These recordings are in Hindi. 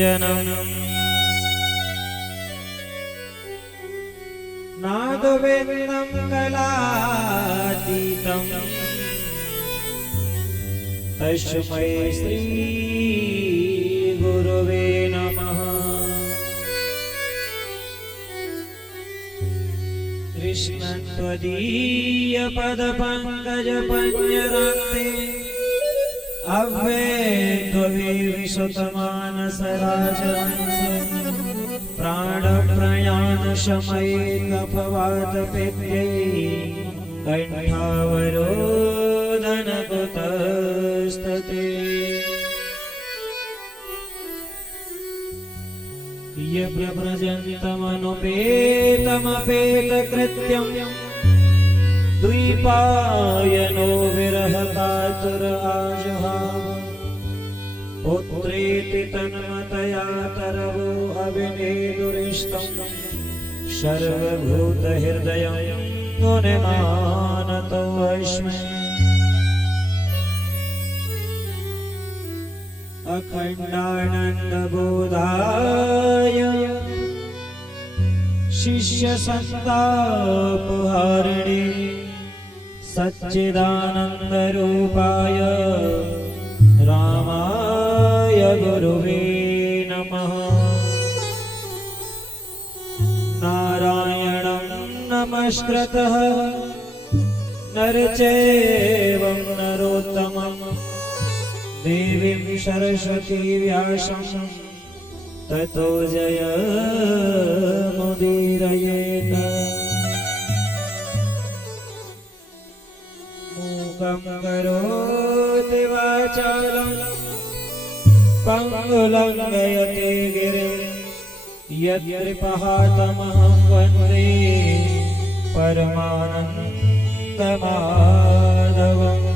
जनम नादवेदं कलातीतं तस्मै श्री गुरुवे नमः। कृष्ण त्वदीय पद पंकज पंजरान्ते अव्ययद्वविंशतमानसराजहंस प्राण प्रयाण शमये कफवातपेत्यै कंठावरोधन कुतस्तते। यप्रव्रजन्तमनुपेतमपेतकृत्यं द्विपायनो विरह कातुर आजहाव। पुत्रेति तन्मतया तरवो अविनेदुरिष्टं सर्वभूतहृदयं मुनिमानतो अस्मि। अखण्डानन्दबोधाय शिष्यसन्तापहारिणे सच्चिदानन्दरूपाय रामाय गुरुवे नमः। नारायणं नमस्कृतः नरचैवं नरोत्तमं देवीं सरस्वती व्यासं ततो जयमुदीरयेत्। मूकं करोति वाचालं पङ्गुलङ्घयते गिरिं यत्कृपातमहं वन्दे परमानन्दमाधवम्।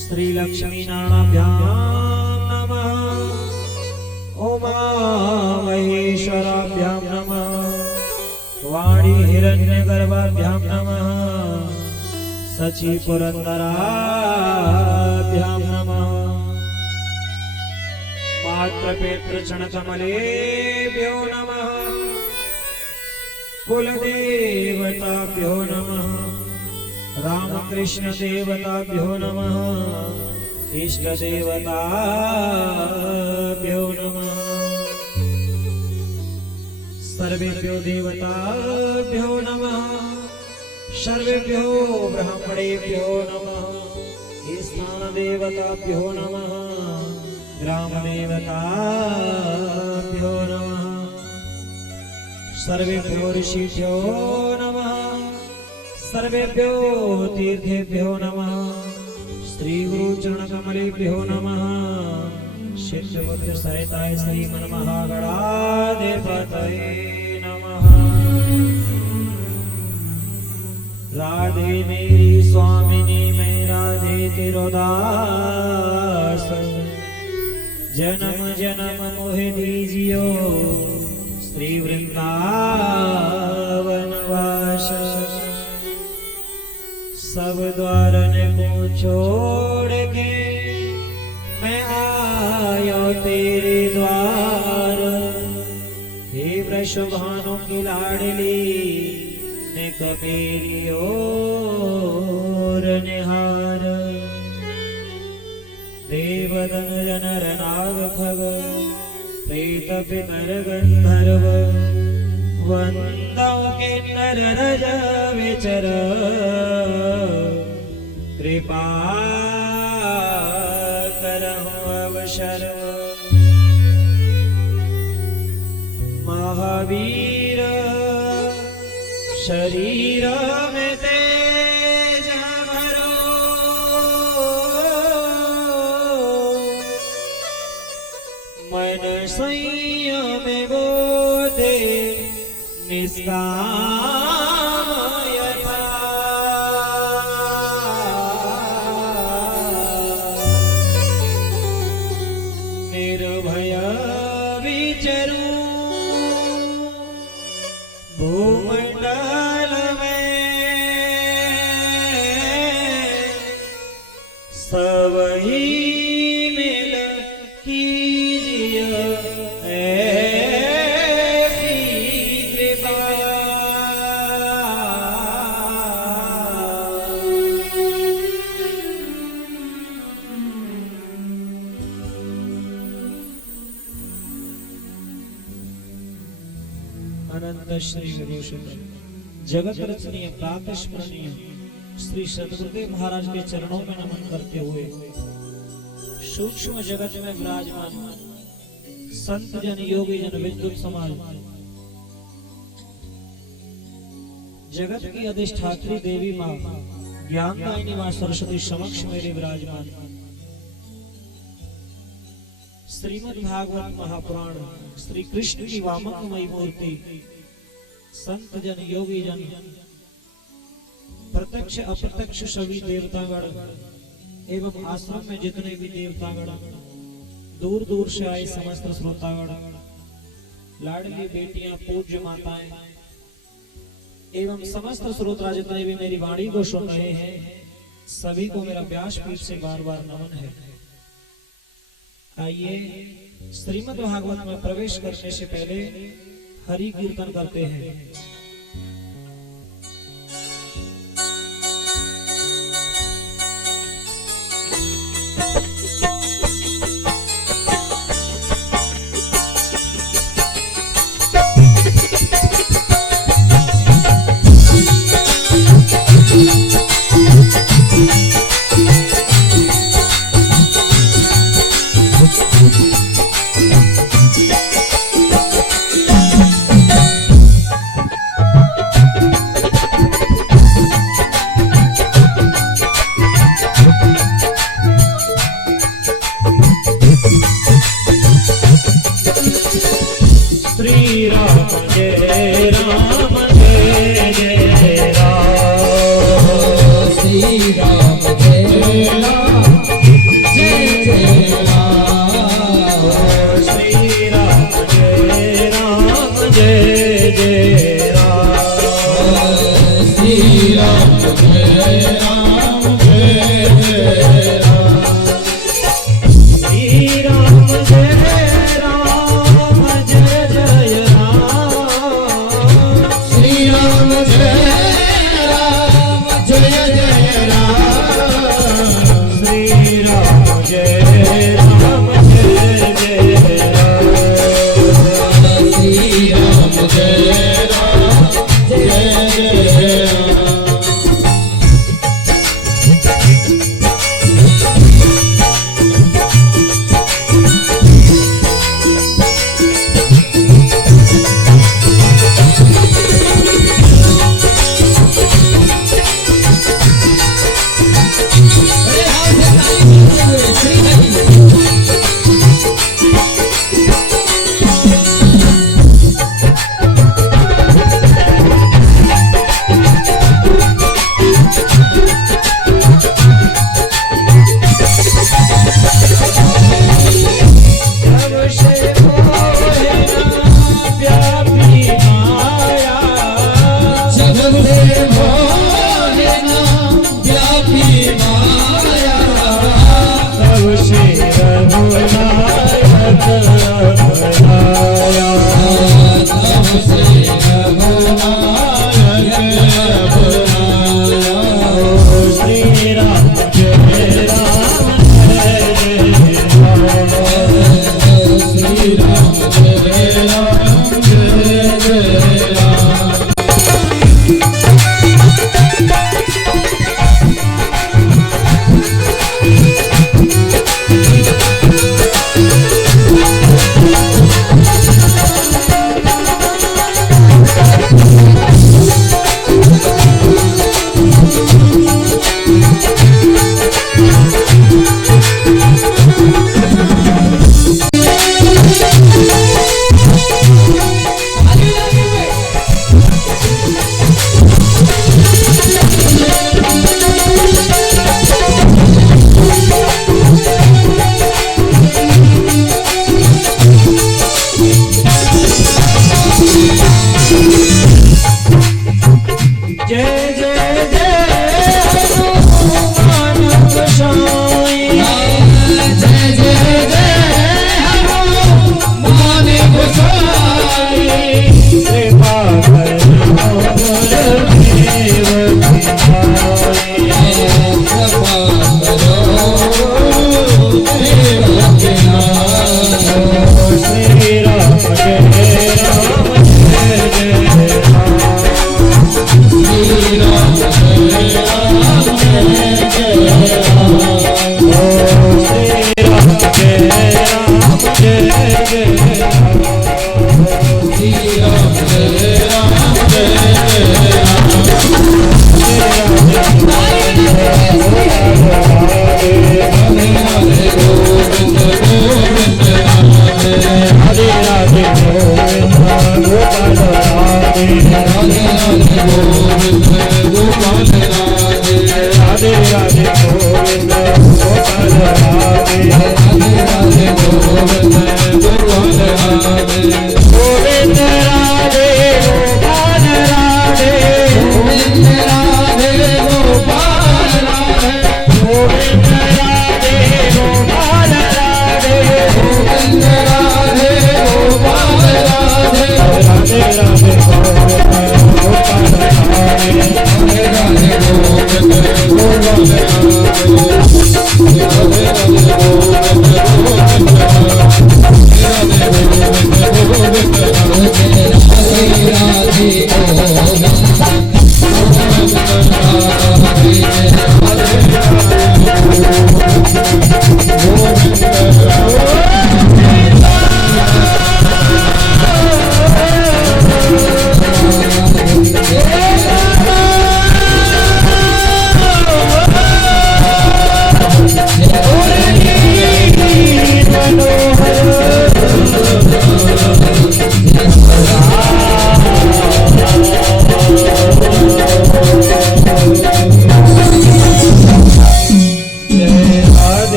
श्रीलक्ष्मीनाभ्यां नमः, उमामहेश्वराभ्यां नमः, वाणी हिरण्यगर्भाभ्यां नमः, सचीपुरन्दराभ्यां नमः। मातृपितृचरणकमलेभ्यो नमः, कुलदेवताभ्यो नमः, रामकृष्ण देवताभ्यो नमः, इष्टदेवताभ्यो नमः। सर्वेभ्यो देवताभ्यो नमः, सर्वेभ्यो ब्राह्मणेभ्यो नमः, स्थानदेवताभ्यो नमः, ग्रामदेवताभ्यो नमः। सर्वेभ्यो ऋषिभ्यो नमः, सर्वेभ्यो तीर्थेभ्यो नमः, श्रीगुरुचरणकमलेभ्यो नमः। सिद्धबुद्धि सहिताय श्रीमन्महागणाधिपतये नमः। राधे मेरी स्वामिनी मैं राधे तिरोदास, जन्म जन्म मोहि दीजियो श्री वृंदावन वास। सब द्वारन को छोड़ के मैं आयो तेरे द्वार। हे वृषभानु की लाडली निक मेरी ओर निहार। देवदन जनर नाग खग प्रेत पितर गंधर्व, वंदौ के नर रज विचर। कृपा करहु अवसर, महावीर शरीर में तेज भरो। मन संयम बोधे निष्काम यथा। निर्भय विचरूं भूमंडल में, सबही मिल कीजिए ऐसी कृपा। अनंत श्री विभूषण जगत रचनीय प्रातः स्मरणीय श्री सदगुरुदेव महाराज के चरणों में नमन करते हुए सूक्ष्म जगत में विराजमान संत जन योगी जन विद्युत समाज जगत की अधिष्ठात्री देवी मां ज्ञानदायिनी मां सरस्वती समक्ष मेरे विराजमान श्रीमद् भागवत महापुराण श्री कृष्ण की वामकमयी मूर्ति संत जन योगी जन प्रत्यक्ष अप्रत्यक्ष सभी देवतागण एवं आश्रम में जितने भी देवतागण दूर दूर से आए समस्त श्रोतागण लाडली बेटियां पूज्य माताएं एवं समस्त श्रोता जितने भी मेरी वाणी को सुन रहे हैं सभी को मेरा व्यासपीठ से बार बार नमन है। आइए श्रीमद् भागवत में प्रवेश करने से पहले हरि कीर्तन करते हैं।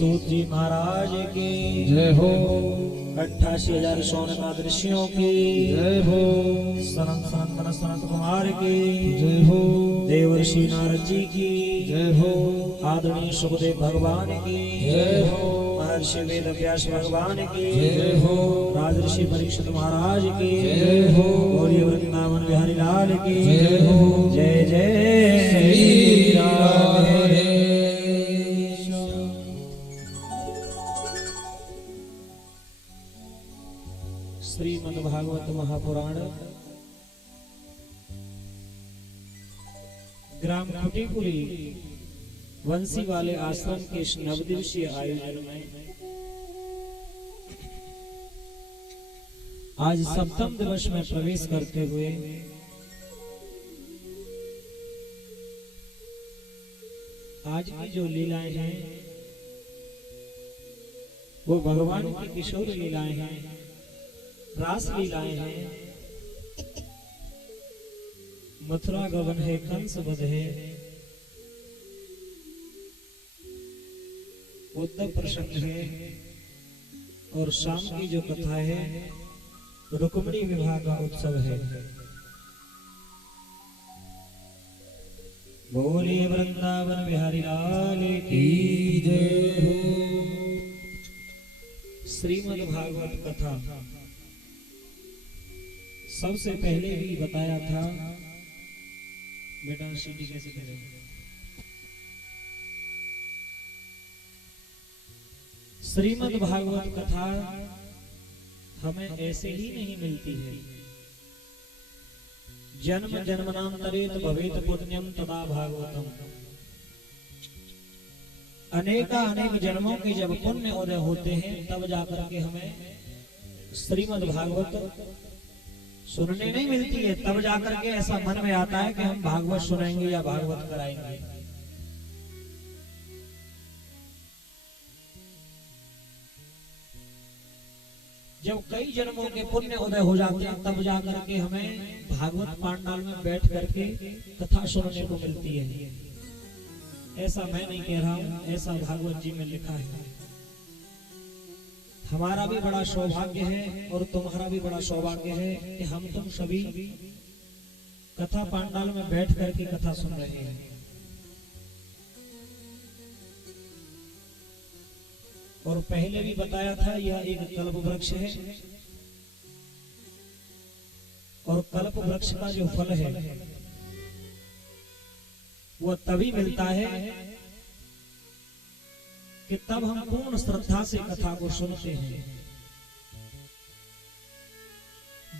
सूत जी महाराज की जय हो। 88,000 सोनका दृश्यों की जय हो। सनत सनंदन सनत कुमार की जय हो। देवर्षि नारद जी की जय हो। आदरणीय सुखदेव भगवान की जय हो। महर्षि वेद व्यास भगवान की जय हो। राजर्षि परीक्षित महाराज की जय हो। बोलिए वृंदावन बिहारी लाल की जय हो। जय जय श्री राधे। श्रीमद् भागवत महापुराण ग्राम खुटीपुरी वंशी वाले आश्रम के इस नवदिवसीय आयोजन में आज सप्तम दिवस में प्रवेश करते हुए आज की जो लीलाएं हैं वो भगवान की किशोर लीलाएं हैं, रास लीलाएं हैं। मथुरा गवन है, कंस वध है, उद्धव प्रसंग है और शाम की जो कथा है रुक्मिणी विवाह का उत्सव है। बोलिए वृंदावन बिहारी लाल की जय हो। श्रीमद् भागवत कथा सबसे पहले भी बताया था। बेटा सीटी कैसे करेंगे? श्रीमद् भागवत कथा हमें ऐसे ही नहीं मिलती है। जन्म जन्मनांतरेत भवेत पुण्यम तदा भागवतम। अनेक जन्मों के जब पुण्य उदय होते हैं तब जाकर के हमें श्रीमद् भागवत सुनने नहीं मिलती है। तब जाकर के ऐसा मन में आता है कि हम भागवत सुनेंगे या भागवत कराएंगे। जब कई जन्मों के पुण्य उदय हो जाते हैं तब जाकर के हमें भागवत पांडाल में बैठ करके कथा सुनने को मिलती है। ऐसा मैं नहीं कह रहा हूं, ऐसा भागवत जी में लिखा है। हमारा भी बड़ा सौभाग्य है और तुम्हारा भी बड़ा सौभाग्य है कि हम तुम सभी कथा पांडाल में बैठ करके कथा सुन रहे हैं। और पहले भी बताया था यह एक कल्प वृक्ष है और कल्प वृक्ष का जो फल है वह तभी मिलता है कि तब हम पूर्ण श्रद्धा से कथा को सुनते हैं।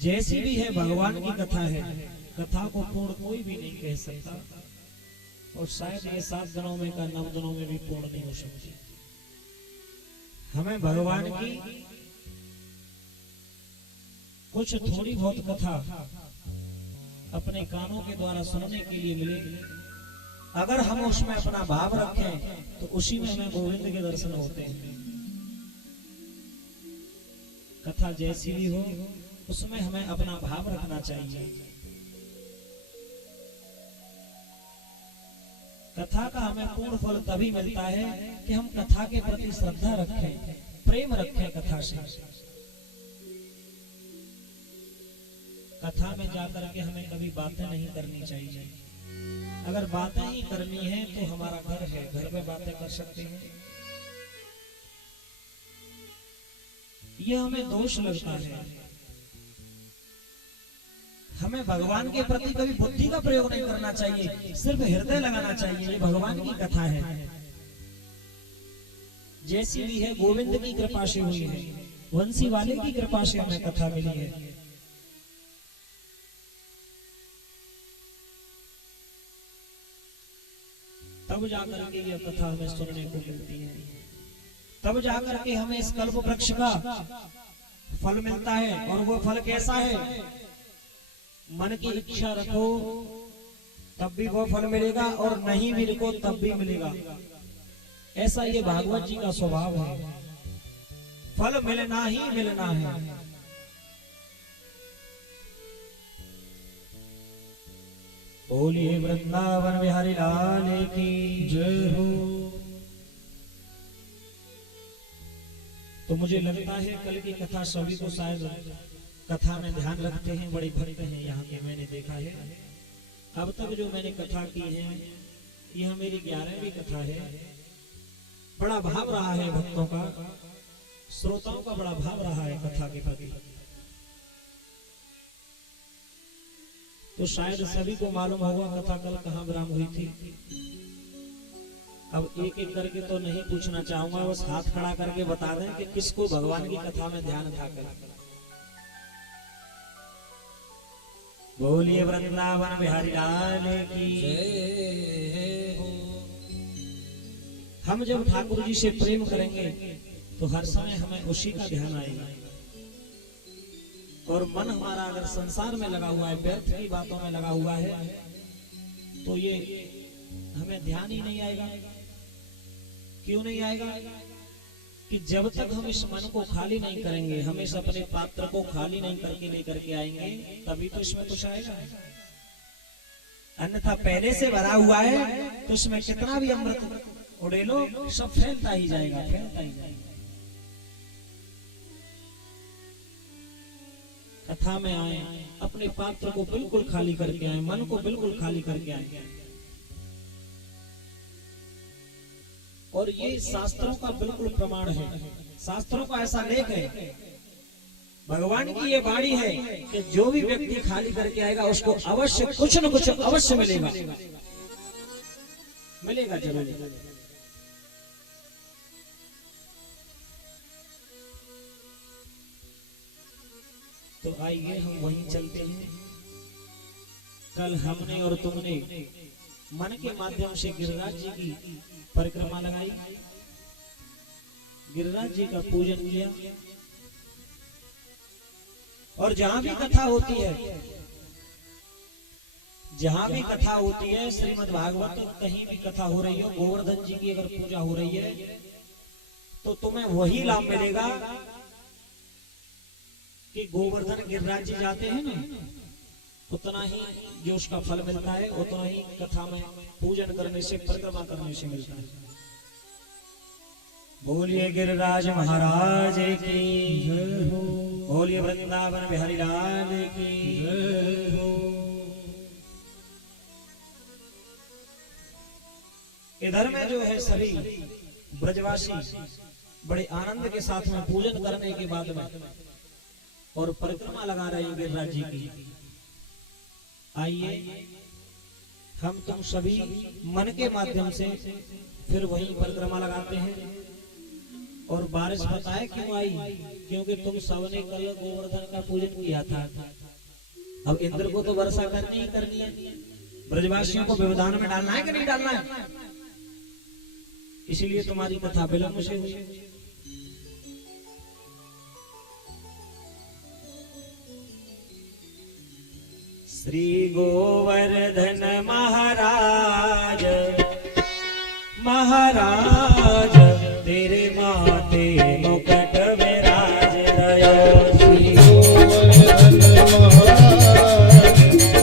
जैसी भी है भगवान की कथा है, कथा को पूर्ण कोई भी नहीं कह सकता और शायद ये 7 दिनों में का 9 दिनों में भी पूर्ण नहीं हो सकती। हमें भगवान की कुछ थोड़ी बहुत कथा अपने कानों के द्वारा सुनने के लिए मिलेगी। अगर हम उसमें अपना भाव रखें तो उसी में हमें गोविंद के दर्शन होते हैं। कथा जैसी भी हो उसमें हमें अपना भाव रखना चाहिए। कथा का हमें पूर्ण फल तभी मिलता है कि हम कथा के प्रति श्रद्धा रखें, प्रेम रखें कथा से। कथा में जाकर के हमें कभी बातें नहीं करनी चाहिए। अगर बातें ही करनी है तो हमारा घर है, घर में बातें कर सकते हैं। यह हमें दोष लगता है। हमें भगवान के प्रति कभी बुद्धि का प्रयोग नहीं करना चाहिए, सिर्फ हृदय लगाना चाहिए। ये भगवान की कथा है, जैसी भी है गोविंद की कृपा से हुई है, वंशी वाले की कृपा से हमें कथा मिली है। तब जाकर के यह कथा हमें सुनने को मिलती है, तब जाकर के हमें इस कल्प वृक्ष का फल मिलता है। और वो फल कैसा है? मन की इच्छा रखो तब भी वो फल मिलेगा और नहीं भी रखो तब भी मिलेगा। ऐसा ये भागवत जी का स्वभाव है, फल मिलना ही मिलना है। बोलिए वृंदावन बिहारी लाल की जय हो। तो मुझे लगता है कल की कथा सभी को शायद कथा में ध्यान रखते हैं, बड़े भक्त हैं यहाँ के, मैंने देखा है। अब तक जो मैंने कथा की है यह मेरी 11वीं कथा है। बड़ा भाव रहा है भक्तों का, श्रोताओं का बड़ा भाव रहा है कथा के प्रति। तो शायद सभी को मालूम होगा कथा कल कहाँ विराम हुई थी। अब एक एक करके तो नहीं पूछना चाहूंगा, बस हाथ खड़ा करके बता दें कि किसको भगवान की कथा में ध्यान था कल। बोलिए वृंदावन बिहारी लाल की जय हो। हम जब ठाकुर जी से प्रेम करेंगे तो हर समय हमें उसी का ध्यान आएगा, और मन हमारा अगर संसार में लगा हुआ है, व्यर्थ की बातों में लगा हुआ है, तो ये हमें ध्यान ही नहीं आएगा। क्यों नहीं आएगा? कि जब तक हम इस मन को खाली नहीं करेंगे, हम इस अपने पात्र को खाली नहीं करके लेकर के आएंगे, तभी तो इसमें कुछ आएगा। अन्यथा पहले से भरा हुआ है तो इसमें कितना भी अमृत उड़ेलो सब फैलता ही जाएगा, फैलता ही जाएगा। कथा में आए, अपने पात्र को बिल्कुल खाली करके आए, मन को बिल्कुल खाली करके आए। और ये शास्त्रों का बिल्कुल प्रमाण है, शास्त्रों का ऐसा लेख है, भगवान की ये वाणी है कि जो भी व्यक्ति खाली करके आएगा उसको अवश्य कुछ न कुछ अवश्य मिलेगा, मिलेगा जरूर। तो आइए हम वहीं चलते हैं। कल हमने और तुमने मन के माध्यम से गिरिराज जी की परिक्रमा लगाई, गिरिराज जी का पूजन किया, और जहां भी कथा होती है, जहां भी कथा होती है, श्रीमद् भागवत कहीं भी कथा हो रही हो, गोवर्धन जी की अगर पूजा हो रही है, तो तुम्हें वही लाभ मिलेगा कि गोवर्धन गिरिराज जी जाते हैं ना, उतना ही जो उसका फल मिलता है, उतना ही कथा में पूजन करने से, परिक्रमा करने से मिलता है। बोलिए गिरिराज महाराज की जय हो। बोलिए वृंदावन बिहारी लाल की जय हो। इधर में जो है सभी ब्रजवासी बड़े आनंद के साथ में पूजन करने के बाद में और परिक्रमा लगा रहे हैं गिरिराज जी की। आइए हम तुम सभी मन के माध्यम से फिर वही परिक्रमा लगाते हैं। और बारिश बताए क्यों आई? क्योंकि तुम सबने कल गोवर्धन का पूजन किया था। अब इंद्र को तो वर्षा करनी ही करनी है, ब्रजवासियों को व्यवधान में डालना है कि नहीं डालना है? इसीलिए तुम्हारी कथा विलंब से हुई। श्री गोवर्धन महाराज महाराज तेरे माथे मुकुट विराज रयो। श्री गोवर्धन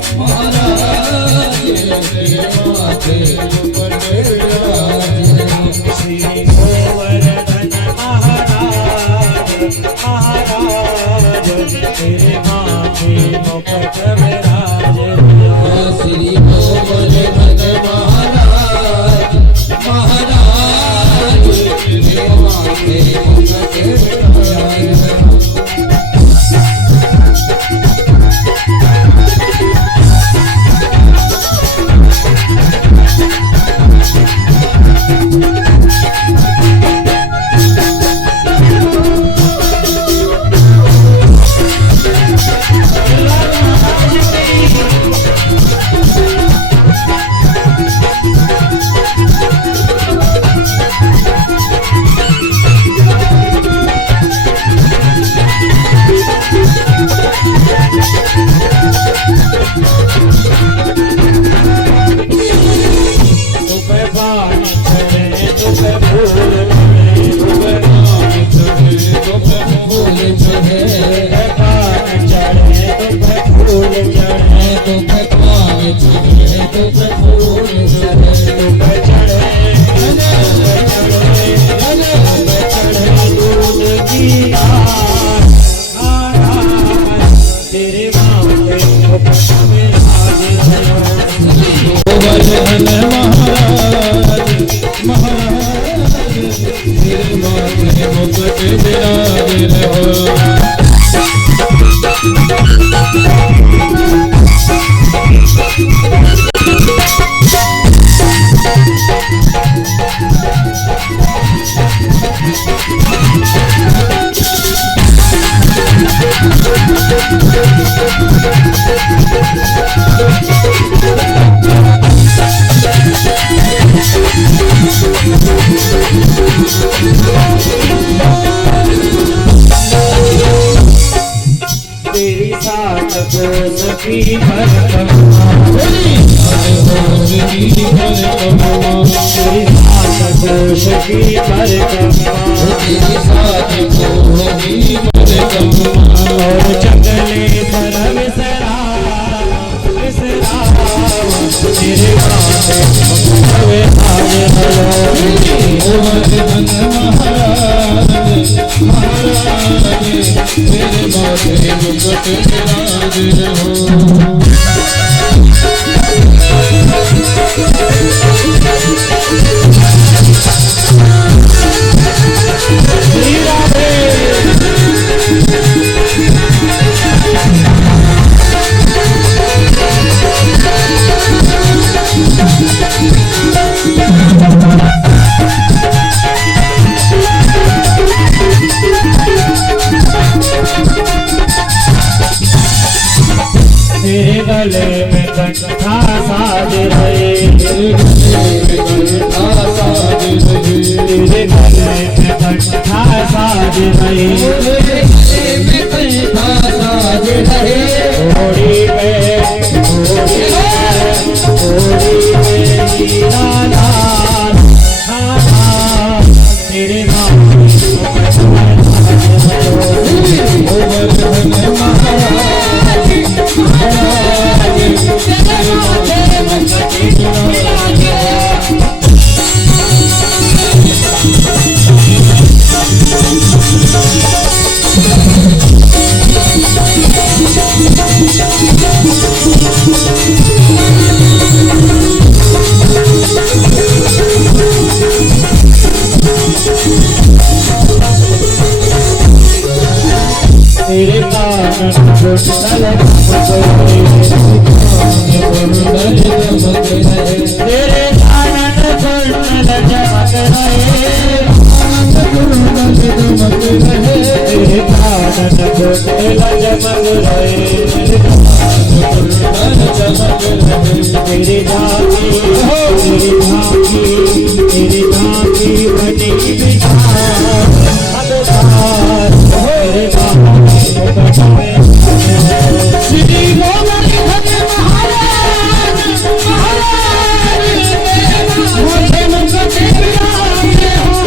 महाराज महाराज तेरे माथे मुकुट विराज रयो। श्री गोवर्धन महाराज महाराज तेरे माथे मुकुट विराज रयो। श्री गोवर्धन महाराज महाराज तेरे माथे मुकुट विराज रयो। मुकुट विराज रहो। तेरी साथ सखी भर तेरी साथ सखी भर और जंगले पर विसरा विसरा तेरे माथे हवे आज हलो मेरे माथे मुकुट विराज रहो। तेरे गले में कंठा साज रहे तेरे गले में कंठा साज रहे घोड़ी पे हीरा लाल तेरे तेरे कानन कुंडल तेरे कानन कुंडल चमक रहे तेरे कानन कुंडल चमक रहे तेरी झांकी तेरी झांकी तेरी झांकी बनी बिहार तेरे श्री गोवर्धन महाराज मुझे मुकुट विराज रहो।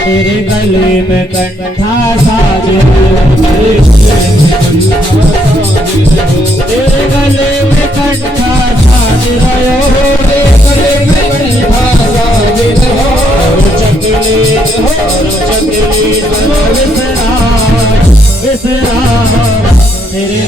तेरे गले में कंठा साज तेरे गले में कंठा साज रहो चकले विसरा विसरा तेरे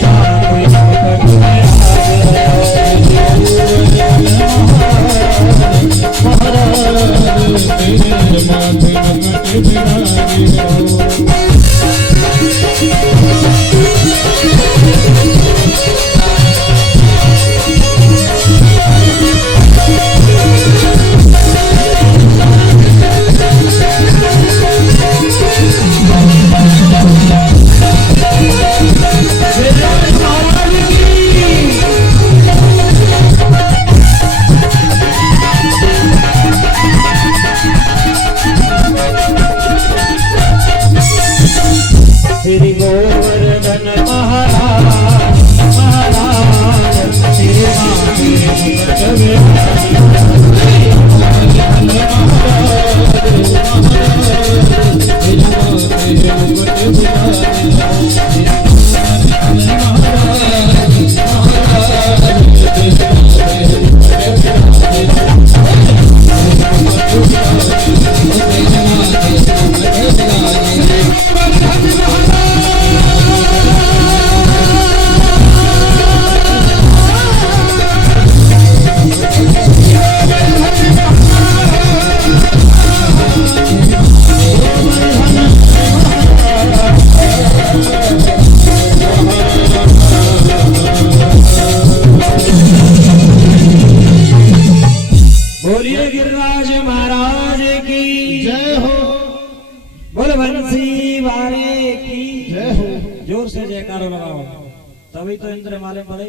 तभी तो इंद्र माले पड़े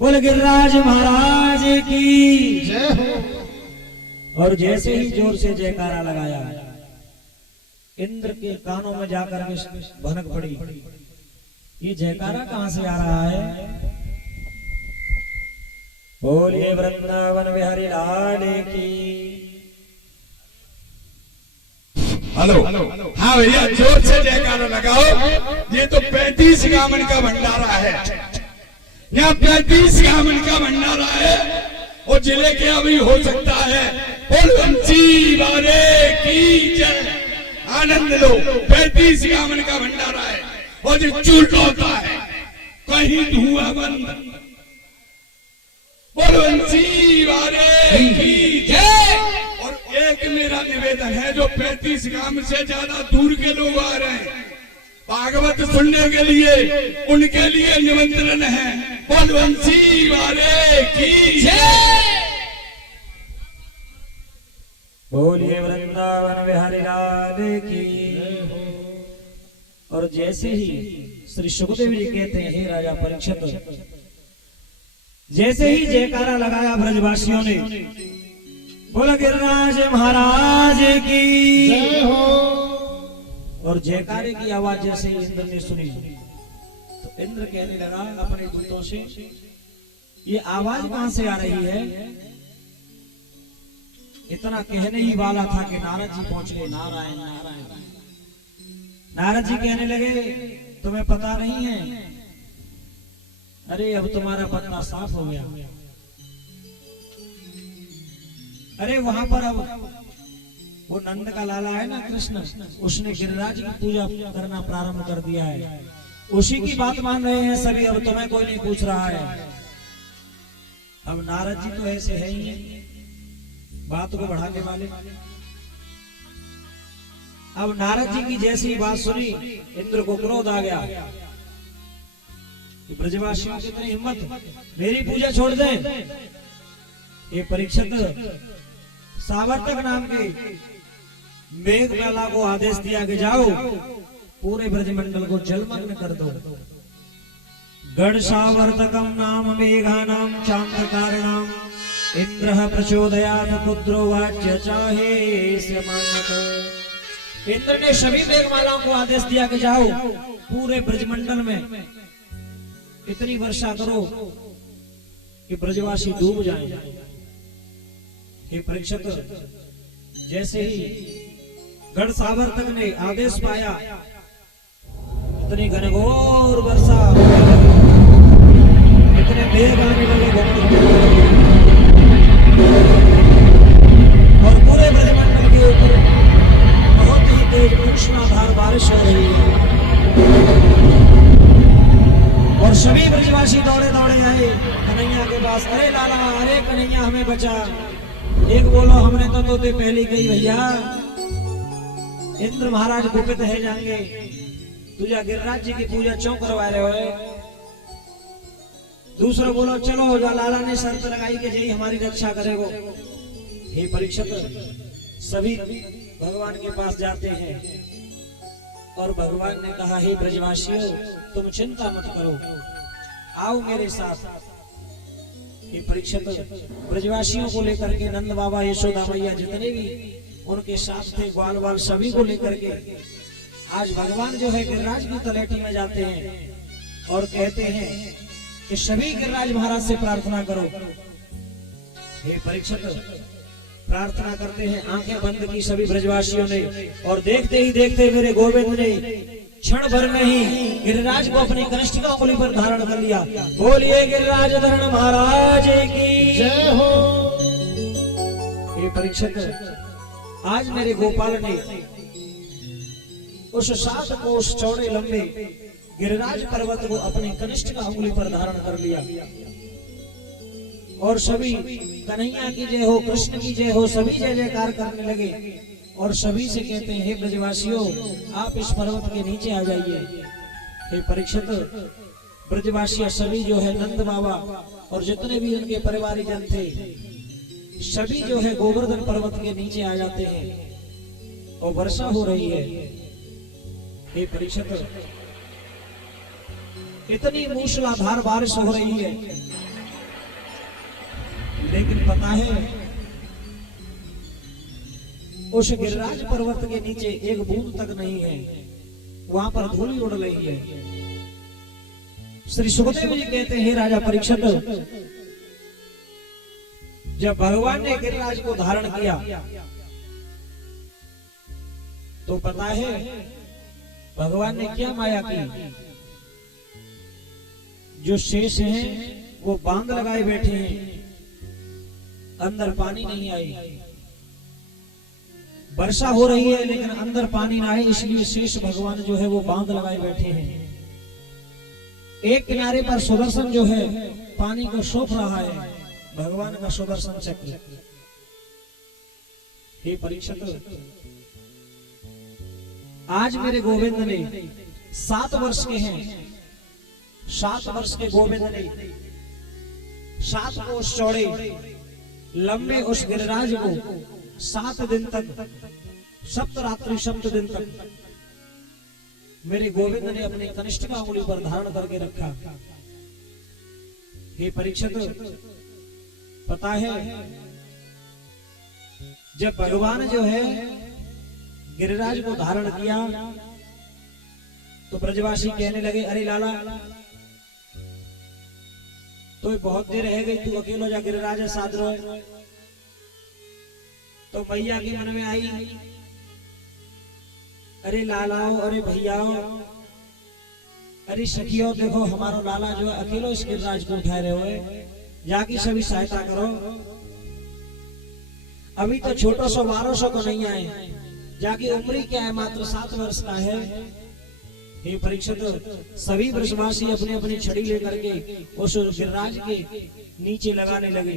बोल गिरिराज महाराज की जय हो। और जैसे ही जोर से जयकारा लगाया इंद्र के कानों में जाकर के भनक पड़ी, ये जयकारा कहां से आ रहा है? बोलिए वृंदावन बिहारी लाल की। हेलो, हाँ भैया जोर से जयकारा लगाओ। ये तो 35 गामन का भंडारा है, यहाँ 35 गामन का भंडारा है और जिले के अभी हो सकता है। बोल वंशी वाले की जय, आनंद लो। 35 गामन का भंडारा है और जो चूल्ट होता है कहीं धुआं बंद। बोल वंशी वाले की जय। और एक मेरा निवेदन है, जो 35 गांव से ज्यादा दूर के लोग आ रहे हैं भागवत सुनने के लिए, उनके लिए निमंत्रण है। बोल वंशी वाले की जय। बोलिए वृंदावन बिहारी लाल की। और जैसे ही श्री सुखदेव जी कहते हैं, हे राजा परीक्षित, जैसे ही जयकारा लगाया ब्रजवासियों ने, बोला गिरिराज महाराज की जय हो। और जयकारे की आवाज जैसे इंद्र ने सुनी तो इंद्र कहने लगा अपने दूतों से, ये आवाज कहां से आ रही है? इतना कहने ही वाला था कि नारद जी पहुंच गए। नारायण नारायण। नारद जी कहने लगे, तुम्हें पता नहीं है? अरे अब तुम्हारा पत्ता साफ हो गया। अरे वहां पर अब वो नंद का लाला है ना कृष्ण, उसने गिरिराज की पूजा करना प्रारंभ कर दिया है। उसी की बात मान रहे हैं सभी, अब तुम्हें कोई नहीं पूछ रहा है। अब नारद जी तो ऐसे है ही नहीं, बात को बढ़ाने वाले। अब नारद जी की जैसी बात सुनी इंद्र को क्रोध आ गया कि ब्रजवासियों की इतनी हिम्मत, मेरी पूजा छोड़ दें। ये परीक्षित सावर्तक नाम के मेघमाला को आदेश दिया कि जाओ पूरे ब्रजमंडल को जलमग्न कर दो। गढ़ सावर्तकम नाम मेघानाम चांद्रकारिणाम इंद्र प्रचोदयात् कुद्रो वाच्य चाहे स्यमानत। इंद्र ने सभी मेघमालाओं को आदेश दिया कि जाओ पूरे ब्रजमंडल में इतनी वर्षा करो कि ब्रजवासी डूब जाएं। हे परीक्षित, जैसे ही गढ़ सावर्तक ने आदेश पाया, इतनी घनघोर वर्षा होने लगी, इतने मेघ आने लगे और पूरे ब्रजमंडल के ऊपर बहुत ही तेज मूसलाधार बारिश हो रही है। और सभी ब्रजवासी दौड़े दौड़े आए कन्हैया के पास। अरे लाला, अरे कन्हैया हमें बचा। एक बोलो, हमने तो तोते पहली गई भैया, इंद्र महाराज गुपित है जाएंगे, तुझे गिरिराज जी की पूजा क्यों करवा रहे हो? दूसरा बोलो, चलो लाला ने शर्त लगाई कि यही हमारी रक्षा करेगो। हे परीक्षित, सभी भगवान के पास जाते हैं और भगवान ने कहा, हे ब्रजवासियों तुम चिंता मत करो, आओ मेरे साथ। ये परीक्षित ब्रजवासियों को लेकर के नंद बाबा यशोदा मैया जितने भी उनके साथ थे, ग्वाल बाल सभी को लेकर के आज भगवान जो है गिरिराज की तलेटी में जाते हैं और कहते हैं कि सभी गिरिराज महाराज से प्रार्थना करो। हे परीक्षित, प्रार्थना करते हैं, आंखें बंद की सभी ब्रजवासियों ने, और देखते ही देखते मेरे गोविंद ने क्षण भर में ही गिरिराज को अपनी कनिष्ठिका उंगली पर धारण कर लिया। बोलिए गिरिराज धरण महाराज की जय हो। ये परीक्षित, आज मेरे गोपाल ने उस 7 कोस चौड़े लंबे गिरिराज पर्वत को अपनी कनिष्ठिका उंगली पर धारण कर लिया और सभी कन्हैया की जय हो, कृष्ण की जय हो, सभी जय जयकार करने लगे और सभी से कहते हैं, हे ब्रजवासियों आप इस पर्वत के नीचे आ जाइए। हे परीक्षित, ब्रजवासी सभी जो है नंद बाबा और जितने भी उनके परिवारीजन थे सभी जो है गोवर्धन पर्वत के नीचे आ जाते हैं और वर्षा हो रही है। हे परीक्षित, इतनी मूसलाधार बारिश हो रही है, लेकिन पता है उस गिरिराज पर्वत के नीचे एक बूंद तक नहीं है, वहां पर धूल उड़ रही है। श्री सुखदेव जी कहते हैं, राजा परीक्षित, जब भगवान ने गिरिराज को धारण किया तो पता है भगवान ने क्या माया की, जो शेष हैं वो बांध लगाए बैठे हैं, अंदर पानी नहीं आई। वर्षा हो रही है लेकिन अंदर पानी ना आए, इसलिए शेष भगवान जो है वो बांध लगाए बैठे हैं। एक किनारे पर सुदर्शन जो है पानी को सोख रहा है, भगवान का सुदर्शन चक्र। हे परीक्षित, आज मेरे गोविंद ने 7 वर्ष के हैं, 7 वर्ष के गोविंद ने 7 कोस चौड़े लंबे उस गिरिराज को 7 दिन तक, सप्तरात्रि 7 दिन तक मेरे गोविंद ने अपनी कनिष्ठ उंगली पर धारण करके रखा। हे परीक्षित, पता है जब भगवान जो है गिरिराज को धारण किया तो ब्रजवासी कहने लगे, अरे लाला तो बहुत देर रह गई, तू अकेलो जा गिरिराज साध रहो। तो भैया के मन में आई, अरे लालाओ, अरे भैयाओ, अरे सखियों, देखो हमारा लाला जो है अकेलो इस गिरिराज को उठाए रहे हुए, जाके सभी सहायता करो। अभी तो छोटो सो 1200 को नहीं आए, जाके उम्र क्या है, मात्र 7 वर्ष का है। हे परीक्षित, सभी ब्रजवासी अपने अपनी छड़ी लेकर के उस गिरिराज के नीचे लगाने लगे।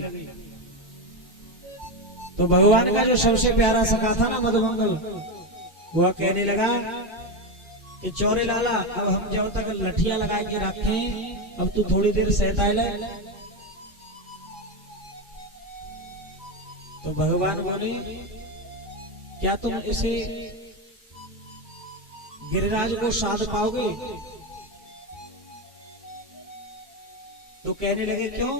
तो भगवान का जो सबसे प्यारा सखा था ना मधुमंगल, वह कहने लगा कि चौरे लाला, अब हम जब तक लठिया लगा के रखे, अब तू थोड़ी देर सहता ले। तो भगवान बोले, क्या तुम इसे गिरिराज को साध पाओगे? तो कहने लगे, क्यों?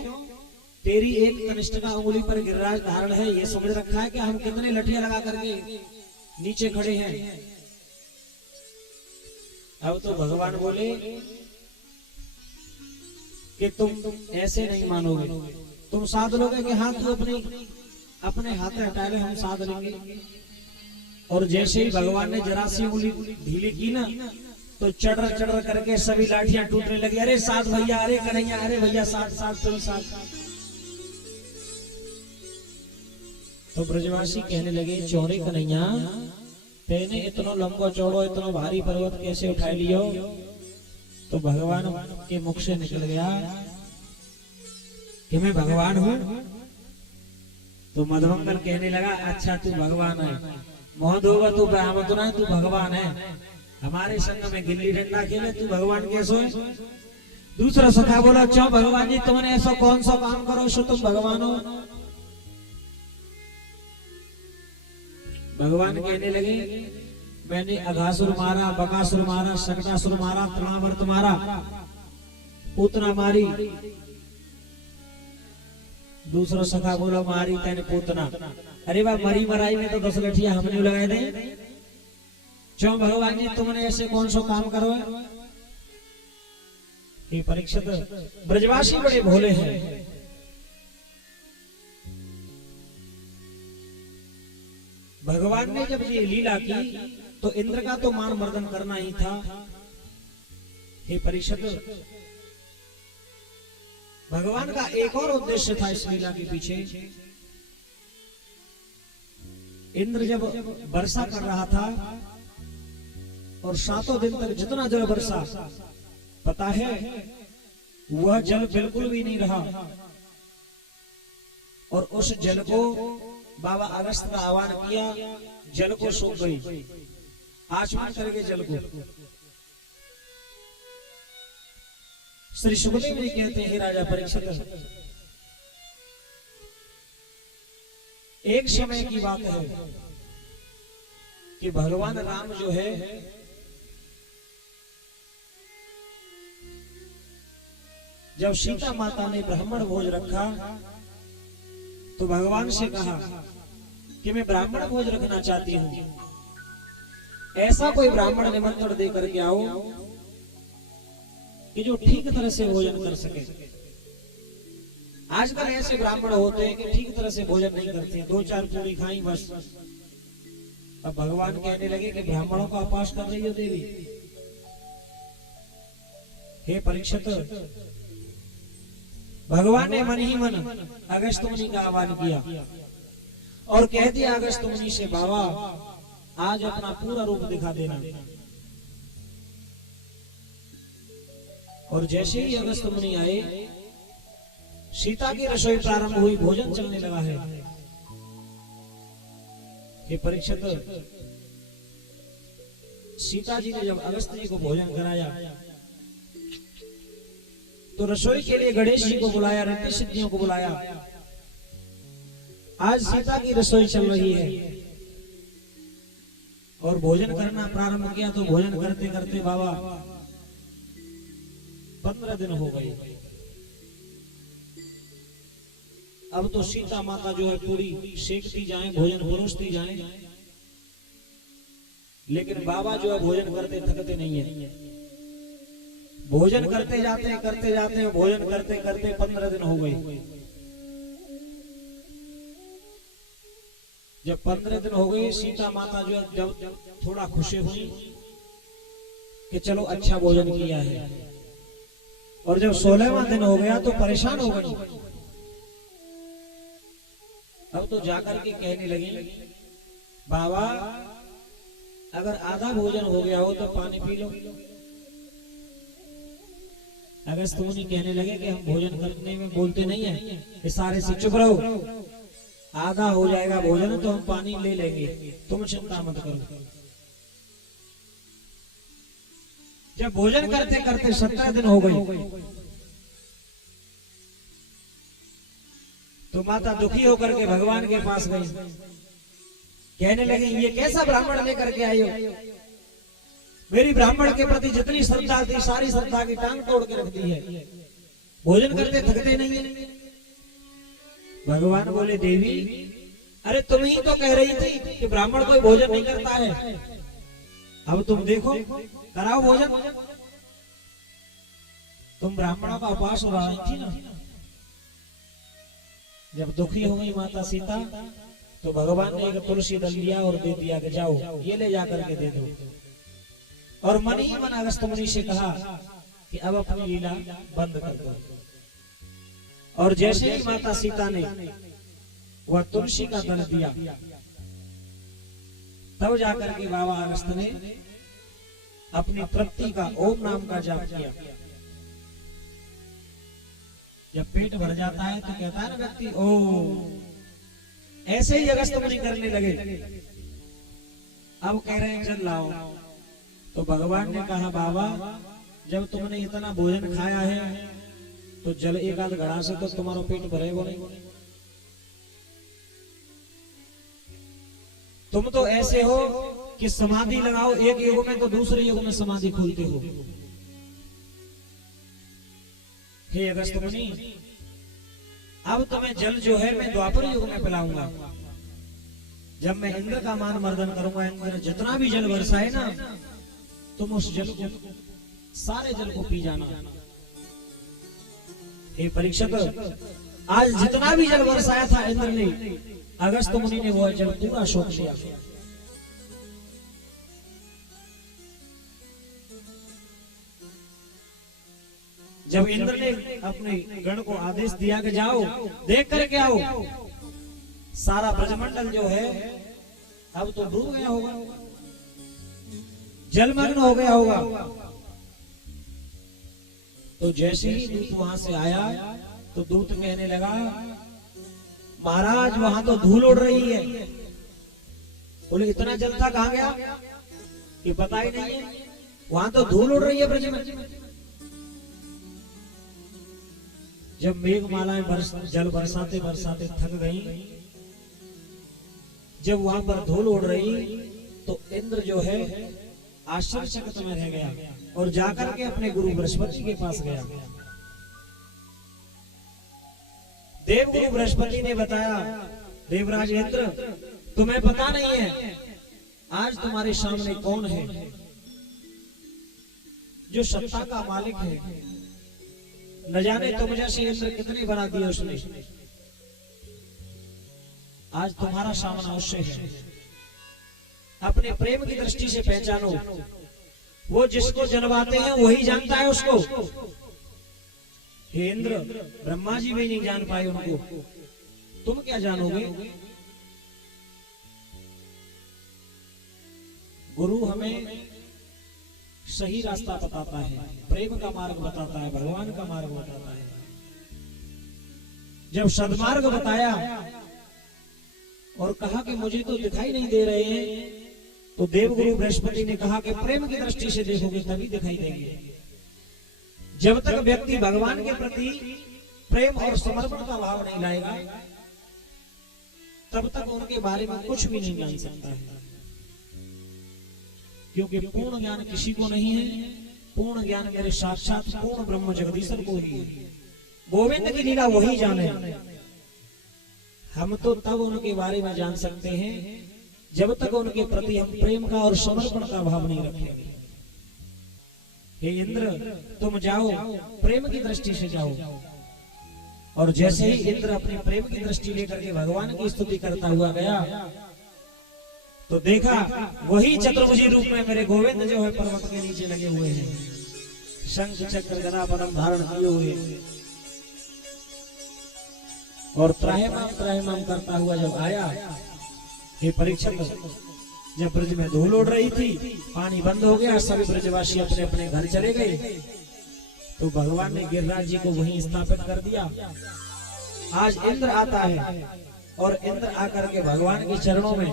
तेरी एक कनिष्ठ का उंगली पर गिरिराज धारण है, ये समझ रखा है कि हम कितने लठिया लगा करके नीचे खड़े हैं। अब तो भगवान बोले कि तुम ऐसे नहीं मानोगे, तुम साध लोगे कि हाँ तू अपने हाथ हटा ले, हम साध लेंगे। और जैसे ही भगवान ने जरा सी उंगली ढीली की ना, तो चढ़ करके सभी लाठियां टूटने लगी। अरे साध भैया, अरे कन्हैया, अरे भैया साध तुम साध। तो ब्रजवासी कहने लगे, चौरे कन्हैया, तेने इतना लंबा चौड़ो इतना भारी पर्वत कैसे उठा लियो? तो भगवान के मुख से निकल गया कि मैं भगवान हूँ। तो मधुमंगल कहने लगा, अच्छा तू भगवान है, मोहद होगा तू ब्राह्मण तो ना, तू भगवान है। हमारे संग में गिल्ली डंडा खेले, तू भगवान कैसे है? दूसरा सखा बोला, क्यों भगवान जी, तुमने ऐसा कौन सा काम करो सो तुम भगवान हो? भगवान कहने लगे, मैंने अघासुर मारा, बकासुर मारा, शकटासुर मारा, तृणावर्त मारा, पूतना मारी। दूसरा सखा बोला, मारी तेने पूतना। अरे वाह, मरी मराई में तो 10 लठिया हमने लगाए दे। क्यों भगवान जी, तुमने ऐसे कौन सा काम करो? ये परीक्षित, ब्रजवासी बड़े भोले हैं। भगवान ने जब ये लीला की तो इंद्र का तो मान मर्दन करना ही था। हे परीक्षित, भगवान का एक और उद्देश्य था इस लीला के पीछे। इंद्र जब वर्षा कर रहा था और 7 दिन तक जितना जल वर्षा, पता है वह जल बिल्कुल भी नहीं रहा, और उस जल को बाबा अगस्त का आह्वान किया, जल को सूख गई, आचमन करके जल को। श्री सुखदेव जी कहते हैं, राजा परीक्षित, एक समय की बात है कि भगवान राम जो है जब सीता माता ने ब्राह्मण भोज रखा तो भगवान से कहा कि मैं ब्राह्मण भोज रखना चाहती हूं, ऐसा कोई ब्राह्मण निमंत्रण दे करके आओ कि जो ठीक तरह से भोजन कर सके। आजकल ऐसे ब्राह्मण होते हैं कि ठीक तरह से भोजन नहीं करते हैं, 2-4 पूरी खाई बस। अब भगवान कहने लगे कि ब्राह्मणों का अपास कर रही हो देवी। हे परीक्षित, भगवान ने मन ही मन अगस्त्य मुनि का आह्वान किया और कह दिया अगस्त्य मुनि से, बाबा आज अपना पूरा रूप दिखा देना। और जैसे ही अगस्त्य मुनि आए, सीता की रसोई प्रारंभ हुई, भोजन चलने लगा है। हे परीक्षित, सीता जी ने जब अगस्त्य जी को भोजन कराया तो रसोई के लिए गणेश जी को बुलाया, रिद्धि सिद्धियों को बुलाया। आज सीता की रसोई चल रही है और भोजन करना प्रारंभ किया तो भोजन करते करते बाबा 15 दिन हो गए। अब तो सीता माता जो है पूरी सेकती जाए, भोजन परोसती जाए, लेकिन बाबा जो है भोजन करते थकते नहीं है। भोजन करते जाते हैं भोजन करते करते 15 दिन हो गए। जब 15 दिन हो गए, सीता माता जो है जब थोड़ा खुशी हुई कि चलो अच्छा भोजन किया है, और जब 16वां दिन हो गया तो परेशान हो गई। अब तो जाकर के कहने लगी, बाबा अगर आधा भोजन हो गया हो तो पानी पी लो। अगस्त्य मुनि कहने लगे कि हम भोजन करने में बोलते नहीं है, इशारे से चुप रहो, आधा हो जाएगा भोजन तो हम पानी ले लेंगे, तुम चिंता मत करो। जब भोजन करते करते 17 दिन हो गए तो माता दुखी होकर के भगवान के पास गई, कहने लगी ये कैसा ब्राह्मण लेकर के आई हो, मेरी ब्राह्मण के प्रति जितनी श्रद्धा थी सारी श्रद्धा की टांग तोड़ के रख दी है, भोजन करते थकते नहीं है। भगवान बोले, देवी अरे तुम ही तो कह रही थी कि ब्राह्मण कोई भोजन नहीं करता है, अब तुम देखो कराओ भोजन। तुम ब्राह्मणों का उपवास उड़ा रही थी ना। जब दुखी हो गई माता सीता तो भगवान ने एक तुलसी दल लिया और दे दिया कि जाओ ये ले जाकर के दे दो। और मन ही मन अगस्त्य मुनि से कहा कि अब अपनी लीला बंद कर दो। और जैसे ही माता सीता ने वह तुलसी का दल दिया, तब जाकर के बाबा अगस्त्य ने अपनी तृप्ति का ओम नाम का जाप किया। जब पेट भर जाता है तो कहता है ना व्यक्ति ओम, ऐसे ही अगस्त्य मुनि करने लगे। अब कह रहे हैं जल लाओ, तो भगवान ने कहा बाबा जब तुमने इतना भोजन खाया है तो जल एक आध घड़ा से तो तुम्हारा पेट भरेगा नहीं। तुम तो ऐसे हो कि समाधि लगाओ एक युग में तो दूसरे युग में समाधि खोलते हो। हे अगस्त्य मुनि, अब तुम्हें जल जो है मैं द्वापर युग में पिलाऊंगा। जब मैं इंद्र का मान मर्दन करूंगा, इंद्र जितना भी जल बरसाए ना, तुम उस जल को सारे जल को पी जाना। हे परीक्षक, आज जितना भी जल बरसाया था इंद्र ने, अगस्त्य मुनि ने वह जल पूरा सोख लिया। जब इंद्र ने अपने गण को आदेश दिया कि जाओ देख करके आओ, सारा ब्रजमंडल जो है अब तो डूब गया होगा, जलमग्न हो गया होगा। तो जैसे ही दूत वहां से आया तो दूत कहने लगा, महाराज वहां तो धूल उड़ रही है। बोले इतना जल था कहां गया, ये पता ही नहीं है, वहां तो धूल उड़ रही है ब्रज में। जब मेघमालाएं जल बरसाते बरसाते थक गई, जब वहां पर धूल उड़ रही तो इंद्र जो है आश्चर्यचकित में रह गया और जाकर के अपने गुरु बृहस्पति के पास गया। देवगुरु बृहस्पति ने बताया, देवराज इंद्र तुम्हें पता नहीं है आज तुम्हारे सामने कौन है, जो सत्ता का मालिक है। न जाने तुम जैसे इंद्र कितने बना दिए उसने, आज तुम्हारा सामना उससे है। अपने प्रेम की दृष्टि से पहचानो, वो जिसको जन्माते हैं वही जानता है उसको। हे इंद्र, ब्रह्मा जी भी नहीं जान पाए उनको, तुम क्या जानोगे। गुरु हमें सही रास्ता बताता है, प्रेम का मार्ग बताता है, भगवान का मार्ग बताता है। जब सदमार्ग बताया और कहा कि मुझे तो दिखाई नहीं दे रहे हैं, तो देवगुरु बृहस्पति ने कहा कि प्रेम की दृष्टि से देखोगे तभी दिखाई देंगे। जब तक व्यक्ति भगवान के प्रति प्रेम और समर्पण का भाव नहीं लाएगा, तब तक उनके बारे में कुछ भी नहीं जान सकता है। क्योंकि पूर्ण ज्ञान किसी को नहीं है, पूर्ण ज्ञान मेरे साक्षात पूर्ण ब्रह्म जगदीश्वर को ही है। गोविंद की लीला वही जाने। हम तो तब उनके बारे में जान सकते हैं जब तक उनके प्रति हम प्रेम का और समर्पण का भाव नहीं रखेंगे। हे इंद्र, तुम जाओ, प्रेम की दृष्टि से जाओ। और जैसे ही इंद्र अपनी प्रेम की दृष्टि लेकर के भगवान की स्तुति करता हुआ गया, तो देखा वही चतुर्भुजी रूप में मेरे गोविंद जो है पर्वत के नीचे लगे हुए हैं, शंख चक्र गदा पद्म धारण किए हुए, और त्राहिमाम करता हुआ जब आया। हे परीक्षित, जब ब्रज में धूल उड़ रही थी, पानी बंद हो गया, सभी ब्रजवासी अपने अपने घर चले गए, तो भगवान ने गिरिराज जी को वहीं स्थापित कर दिया। आज इंद्र आता है और इंद्र आकर के भगवान के चरणों में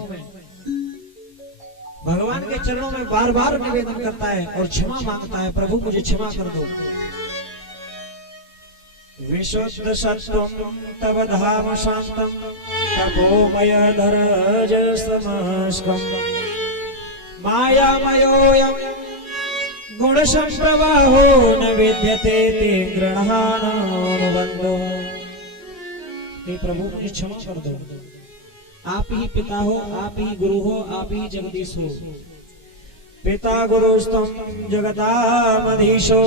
बार बार निवेदन करता है और क्षमा मांगता है, प्रभु मुझे क्षमा कर दो। विशुद्ध सत्वं तव धाम शांतम तपोमय धरज समस्कम मायामयोऽयं गुण संप्रवाहो न विद्यते ते गृह्णानुबंधो। हे प्रभु मुझे क्षमा कर दो, आप ही पिता हो, आप ही गुरु हो, आप ही जगदीश हो। पिता गुरुस्तम जगतामधीशो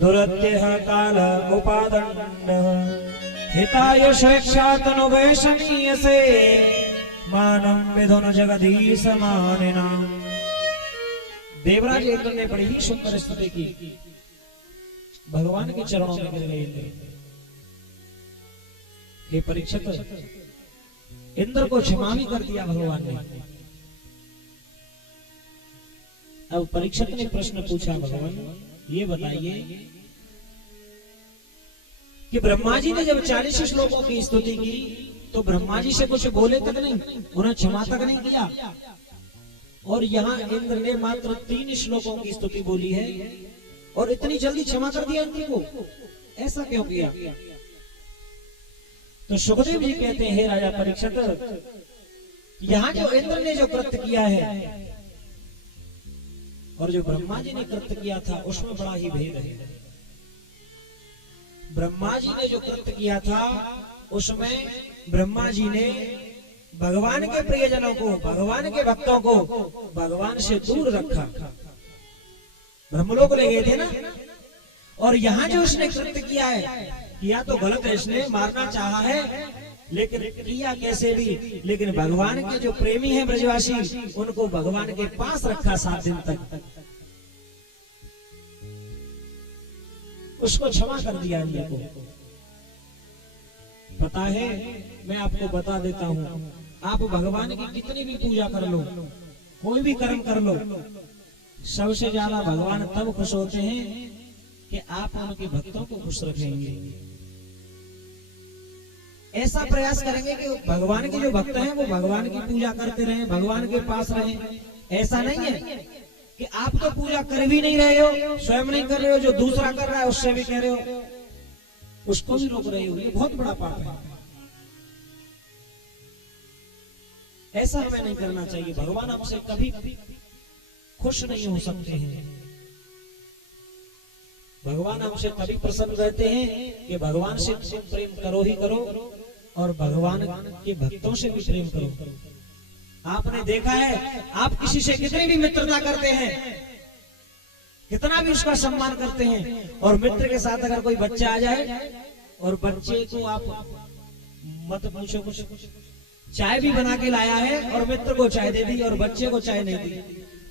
दुरत्यः काल उपादंड हिताय स्वेच्छातनुवैषणीयसे मानं विधुन जगदीश मानिना। देवराज इंद्र ने बड़ी ही सुंदर स्तुति की, भगवान के चरणों में गिर गए। हे परीक्षित, इंद्र को क्षमा भी कर दिया भगवान ने। अब परीक्षित ने प्रश्न पूछा, भगवान ये बताइए कि ब्रह्मा जी ने जब 40 श्लोकों की स्तुति की तो ब्रह्मा जी से कुछ बोले तक नहीं, उन्हें क्षमा तक नहीं किया, और यहाँ इंद्र ने मात्र 3 श्लोकों की स्तुति बोली है और इतनी जल्दी क्षमा कर दिया इंद्र को, ऐसा क्यों किया। तो सुखदेव जी कहते हैं, हे राजा परीक्षित, यहाँ जो इंद्र ने जो कृत्य किया है और जो ब्रह्मा जी ने कृत्य किया था उसमें बड़ा ही भेद है। ब्रह्मा जी ने जो कृत्य किया था उसमें ब्रह्मा जी ने भगवान के प्रियजनों को, भगवान के भक्तों को भगवान से दूर रखा, ब्रह्मलोक ले गए थे ना। और यहाँ जो उसने कृत्य किया है, किया तो गलत है, इसने मारना चाहा है, लेकिन किया कैसे भी, लेकिन भगवान के जो प्रेमी हैं ब्रजवासी, उनको भगवान के पास रखा 7 दिन तक, उसको क्षमा कर दिया इंद्र को। पता है, मैं आपको बता देता हूं, आप भगवान की कितनी भी पूजा कर लो, कोई भी कर्म कर लो, सबसे ज्यादा भगवान तब खुश होते हैं कि आप उनके भक्तों को खुश रखेंगे। ऐसा प्रयास करेंगे कि भगवान के जो भक्त हैं वो भगवान की पूजा करते रहें, भगवान के पास रहें। ऐसा नहीं है कि आप तो पूजा कर भी नहीं रहे हो, स्वयं नहीं कर रहे हो, जो दूसरा कर रहा है उससे भी कह रहे हो, उसको भी रोक रहे हो, ये बहुत बड़ा पाप है। ऐसा हमें नहीं करना चाहिए। भगवान हमसे कभी खुश नहीं हो सकते हैं। भगवान हमसे तभी प्रसन्न रहते हैं कि भगवान से तुम प्रेम करो ही करो और भगवान के भक्तों से भी प्रेम करो। आपने देखा है, आप किसी से कितनी भी मित्रता करते हैं, कितना भी उसका सम्मान करते हैं, और मित्र के साथ अगर कोई बच्चा आ जाए और बच्चे को आप मत पूछो कुछ, चाय भी बना के लाया है और मित्र को चाय दे दी और बच्चे को चाय नहीं दी,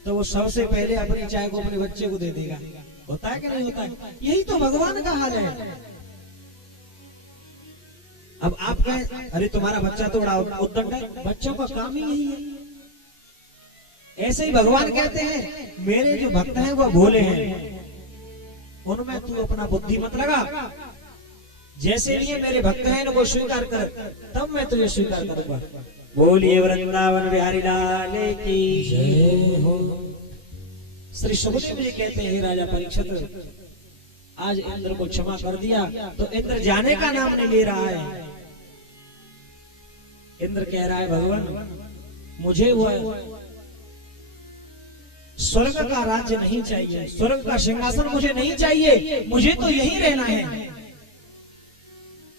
तो वो सबसे पहले अपनी चाय को अपने बच्चे को दे देगा। होता है कि नहीं होता है? यही तो भगवान का हाल है। अब आप कहें अरे तुम्हारा बच्चा तो बड़ा उद्दंड है, बच्चों का काम ही यही है। ऐसे ही भगवान कहते हैं मेरे जो भक्त हैं वो भोले हैं, उनमें तू अपना बुद्धि मत लगा, जैसे लिए मेरे भक्त हैं इनको स्वीकार कर, तब मैं तुझे स्वीकार करूंगा। बोलिए वृंदावन बिहारी लाल की जय हो। श्री सुखदेव जी कहते हैं राजा परीक्षित, आज इंद्र को क्षमा कर दिया तो इंद्र जाने का नाम नहीं ले रहा है। इंद्र कह रहा है भगवान मुझे वो स्वर्ग का राज्य नहीं चाहिए, स्वर्ग का सिंहासन मुझे नहीं चाहिए, मुझे तो यही रहना है,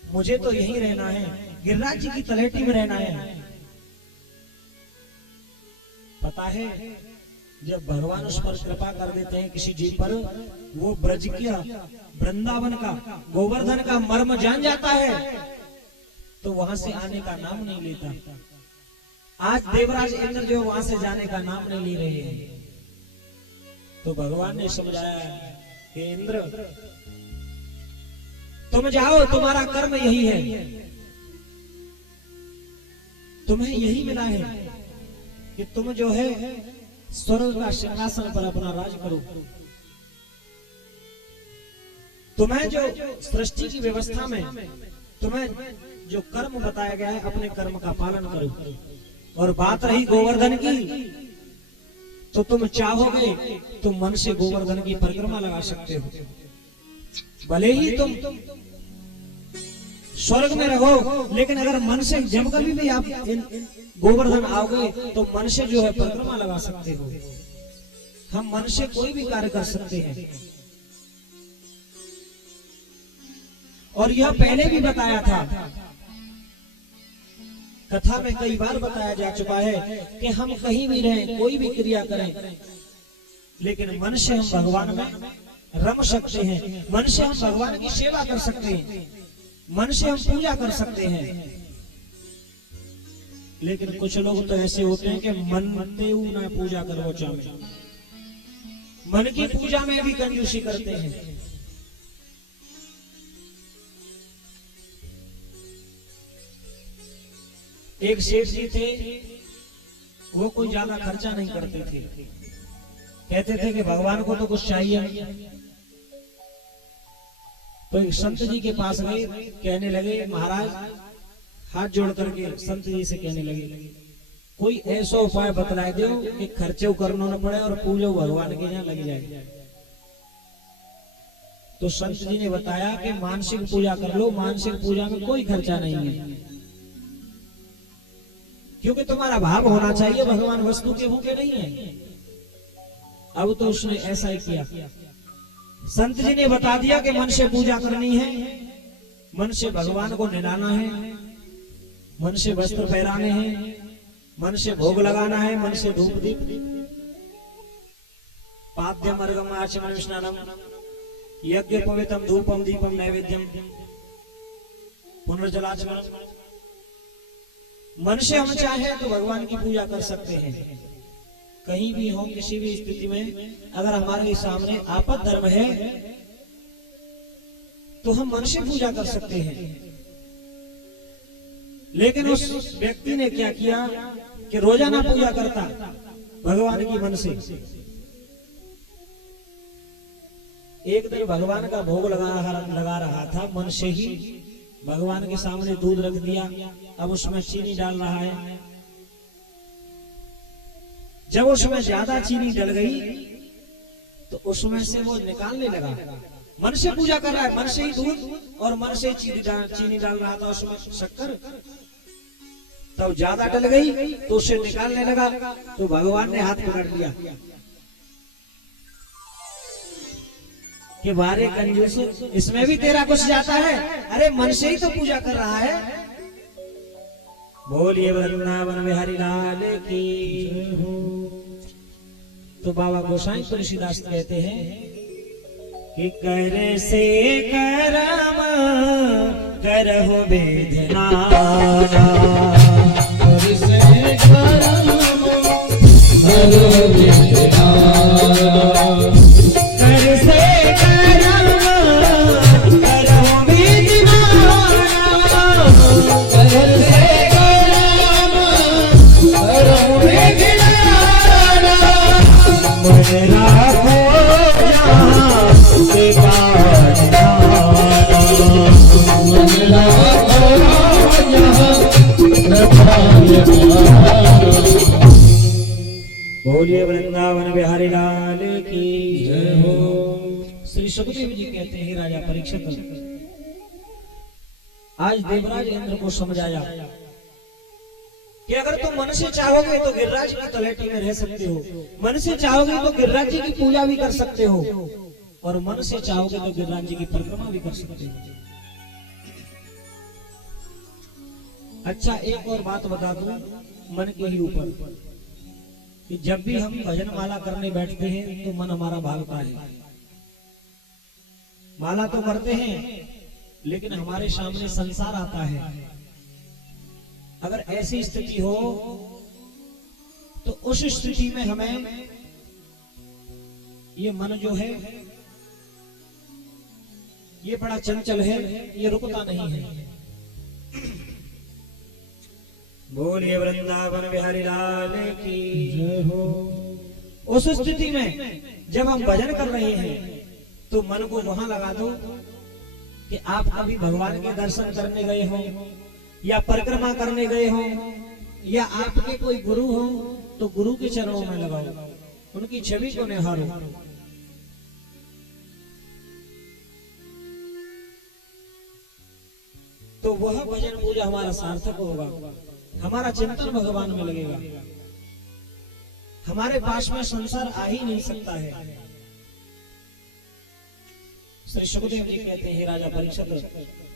मुझे तो यही रहना है, गिरिराज जी की तलहटी में रहना है। पता है जब भगवान उस पर कृपा कर देते हैं किसी जीव पर, वो ब्रज का, वृंदावन का, गोवर्धन का मर्म जान जाता है तो वहां से आने का नाम नहीं लेता। आज देवराज इंद्र जो वहां से जाने का नाम नहीं ले रहे हैं, तो भगवान ने समझाया कि इंद्र तुम जाओ, तुम्हारा कर्म यही है, तुम्हें यही मिला है कि तुम जो है स्वर्ग का सिंहासन पर अपना राज करो। तुम्हें जो सृष्टि की व्यवस्था में तुम्हें जो कर्म बताया गया है, अपने कर्म का पालन करो। और बात रही गोवर्धन की, तो तुम चाहोगे तो मन से गोवर्धन की परिक्रमा लगा सकते हो। भले ही तुम स्वर्ग में रहो, लेकिन अगर मन से जब कभी भी आप गोवर्धन आओगे तो मन से जो है परिक्रमा लगा सकते हो। हम मन से कोई भी कार्य कर सकते हैं। और यह पहले भी बताया था, कथा में कई बार बताया जा चुका है कि हम कहीं भी रहें, कोई भी क्रिया करें, लेकिन मन से हम भगवान में रम सकते हैं, मन से हम भगवान की सेवा कर सकते हैं, मन से हम पूजा कर सकते हैं। लेकिन कुछ लोग तो ऐसे होते हैं कि मन ना पूजा करो चाहे, मन की पूजा में भी कंजूसी करते हैं। एक सेठ जी थे, वो कोई ज्यादा खर्चा नहीं करते थे, कहते थे कि भगवान को तो कुछ चाहिए। तो एक संत जी के पास गए, कहने लगे महाराज, हाथ जोड़ करके संत जी से कहने लगे कोई ऐसा उपाय बतलाए दो कि खर्चे करना न पड़े और पूजा भगवान के यहाँ लग जाए। तो संत जी ने बताया कि मानसिक पूजा कर लो, मानसिक पूजा में कोई खर्चा नहीं है, क्योंकि तुम्हारा भाव होना चाहिए, भगवान वस्तु के भूखे नहीं है। अब तो उसने ऐसा ही किया, संत जी ने बता दिया कि मन से पूजा करनी है, मन से भगवान को निलाना है, मन से वस्त्र पहराने हैं, मन से भोग लगाना है, मन से धूप दीप पाद्यम अर्घम आचमन स्नानम यज्ञ पवित्रम धूपम दीपम नैवेद्यम पुनर्जलाचमन। मन से हम चाहे तो भगवान की पूजा कर सकते हैं। कहीं भी हो, किसी भी स्थिति में अगर हमारे सामने आपद धर्म है तो हम मन से पूजा कर सकते हैं। लेकिन उस व्यक्ति ने क्या किया कि रोजाना पूजा करता भगवान की मन से। एक दिन भगवान का भोग लगा रहा था, मन से ही भगवान के सामने दूध रख दिया, अब उसमें चीनी डाल रहा है। जब उसमें ज्यादा चीनी डल गई तो उसमें से वो निकालने लगा। मन से पूजा कर रहा है, मन से ही दूध और मन से चीनी डाल रहा था उसमें शक्कर, तब ज्यादा डल गई तो उसे निकालने लगा, तो भगवान ने हाथ पकड़ लिया कि बारे कंजूस, इसमें भी तेरा कुछ जाता है? अरे मन से ही तो पूजा कर रहा है। बोलिए वृंदावन बिहारी लाल की। तो बाबा गोसाई तुलसीदास कहते हैं कि कर से करम करहु वेदना, कर से करम करहु वेदना, कर से करम करहु वेदना, कर से करम करहु वेदना, मन राखो जहाँ से काज मन राखो यहाँ प्रभाय पार। बोलिए वृंदावन बिहारी लाल की जय हो। श्री सुखदेव जी कहते हैं राजा परीक्षित, आज देवराज इंद्र को समझाया कि अगर तुम मन से चाहोगे तो गिरिराज की तलहटी में रह सकते हो, मन से चाहोगे तो गिरिराज जी की पूजा भी कर सकते हो, और मन से चाहोगे तो गिरिराज जी की परिक्रमा भी कर सकते हो। अच्छा, एक और बात बता दूं मन के ही ऊपर, कि जब भी हम भजन माला करने बैठते हैं तो मन हमारा भागता है। माला तो करते हैं लेकिन हमारे सामने संसार आता है। अगर ऐसी स्थिति हो तो उस स्थिति में हमें ये मन जो है ये बड़ा चंचल है, ये रुकता नहीं है। बोलिए वृंदावन बिहारी लाल की जय हो। उस स्थिति में जब हम भजन कर रहे हैं तो मन को वहां लगा दो कि आप कभी भगवान के दर्शन करने गए हो या परिक्रमा करने गए हो, या आपके कोई गुरु हो तो गुरु के चरणों में लगाओ, उनकी छवि को निहारो। तो वह भजन पूजा हमारा सार्थक होगा, हमारा चिंतन भगवान में लगेगा, हमारे पास में संसार आ ही नहीं सकता है। श्री सुखदेव जी कहते हैं राजा परीक्षित,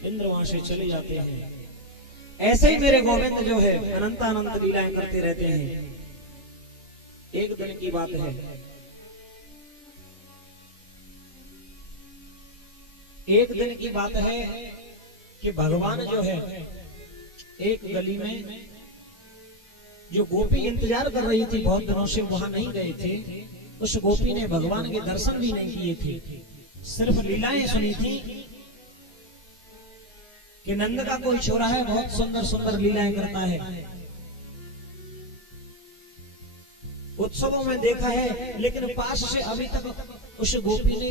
इंद्र वहां से चले जाते हैं। ऐसे ही मेरे गोविंद जो है अनंतानंत लीलाएं करते रहते हैं। एक दिन की बात है, एक दिन की बात है कि भगवान जो है एक गली में जो गोपी इंतजार कर रही थी, बहुत दिनों से वहां नहीं गए थे, उस गोपी ने भगवान के दर्शन भी नहीं किए थे, सिर्फ लीलाएं सुनी थी कि नंद का कोई छोरा है, बहुत सुंदर सुंदर लीलाएं करता है। उत्सवों में देखा है, लेकिन पास से अभी तक उस गोपी ने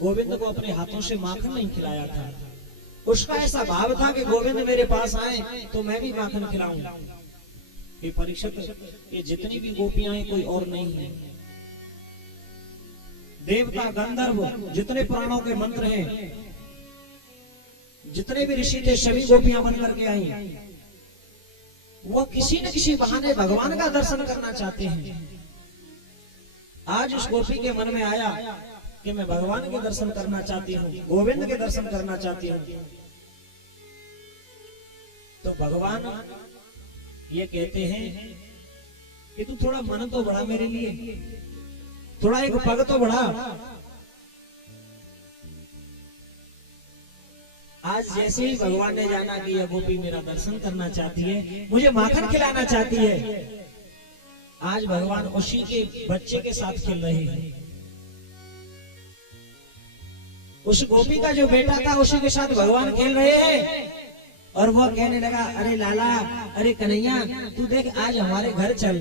गोविंद को अपने हाथों से माखन नहीं खिलाया था। उसका ऐसा भाव था कि गोविंद मेरे पास आए तो मैं भी माखन खिलाऊं। ये परीक्षित, ये जितनी भी गोपियां हैं कोई और नहीं है। देवता गंधर्व जितने प्राणों के मंत्र हैं, जितने भी ऋषि थे, सभी गोपियां बन करके आई। वो किसी न किसी बहाने भगवान का दर्शन करना चाहते हैं। आज उस गोपी के मन में आया कि मैं भगवान के दर्शन करना चाहती हूँ, गोविंद के दर्शन करना चाहती हूँ। तो भगवान ये कहते हैं कि तू थोड़ा मन तो बढ़ा मेरे लिए, थोड़ा एक पग तो बढ़ा। आज जैसे ही भगवान ने जाना कि यह गोपी मेरा दर्शन करना चाहती है, मुझे माखन खिलाना चाहती है, आज भगवान उसी के बच्चे के साथ खेल रहे हैं। उस गोपी का जो बेटा था उसी के साथ भगवान खेल रहे हैं। और वो कहने लगा, अरे लाला, अरे कन्हैया, तू देख आज हमारे घर चल।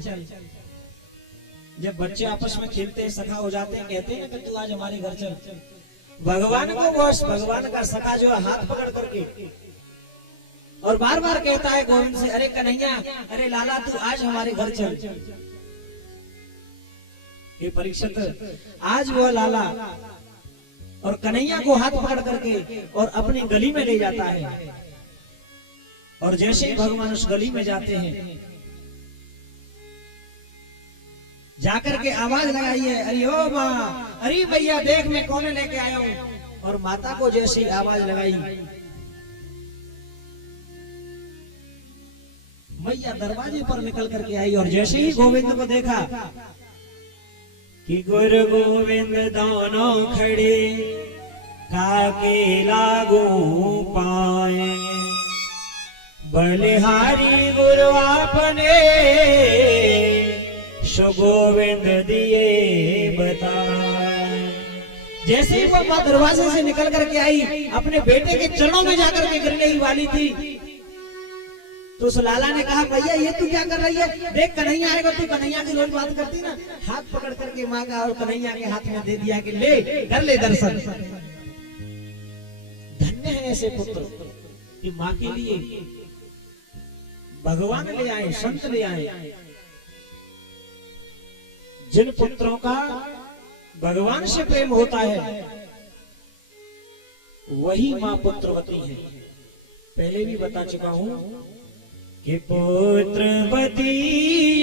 जब बच्चे आपस में खेलते हैं, सखा हो जाते हैं, कहते हैं कि तू आज हमारे घर चल। भगवान को वो भगवान का सखा जो हाथ पकड़ करके और बार बार कहता है गोविंद से, अरे कन्हैया, अरे लाला, तू आज हमारे घर चल। ये परीक्षित, आज वो लाला और कन्हैया को हाथ पकड़ करके और अपनी गली में ले जाता है। और जैसे ही भगवान उस गली में जाते हैं, जाकर के आवाज लगाई है, अरे ओ माँ, अरे भैया देख मैं कौन लेके आया हूँ। और माता को जैसी आवाज लगाई, मैया दरवाजे पर निकल करके आई और जैसे ही गोविंद को देखा कि गुरु गोविंद दोनों खड़े काके लागू पाए, बलिहारी गुरु आपने सो गोविंद दिए बताए। जैसे ही वो माँ दरवाजे से निकल करके आई, अपने बेटे के चरणों में जाकर के गिरने ही वाली थी, तो उस लाला ने कहा भैया ये तू क्या कर रही है, देख कन्हैया आएगा, तू कन्हैया की रोज बात करती ना। हाथ पकड़ करके मांगा और कन्हैया के हाथ में दे दिया कि ले कर ले दर्शन। धन्य है ऐसे पुत्र कि माँ के लिए भगवान ले आए, संत ले आए। जिन पुत्रों का भगवान से प्रेम होता है वही माँ पुत्रवती है। पहले भी बता चुका हूं कि पुत्रवती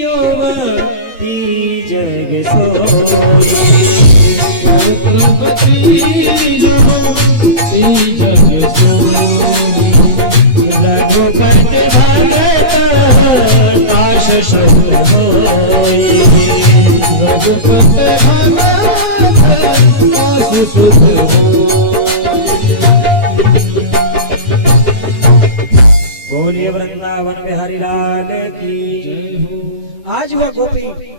युवती जग सोई, पुत्रवती युवती जग सोई, रघुपति भगत आश सब होई, रघुपति भगत आश सुध होई। बोलिए वृंदावन बिहारी लाल की जय हो। आज वह गोपी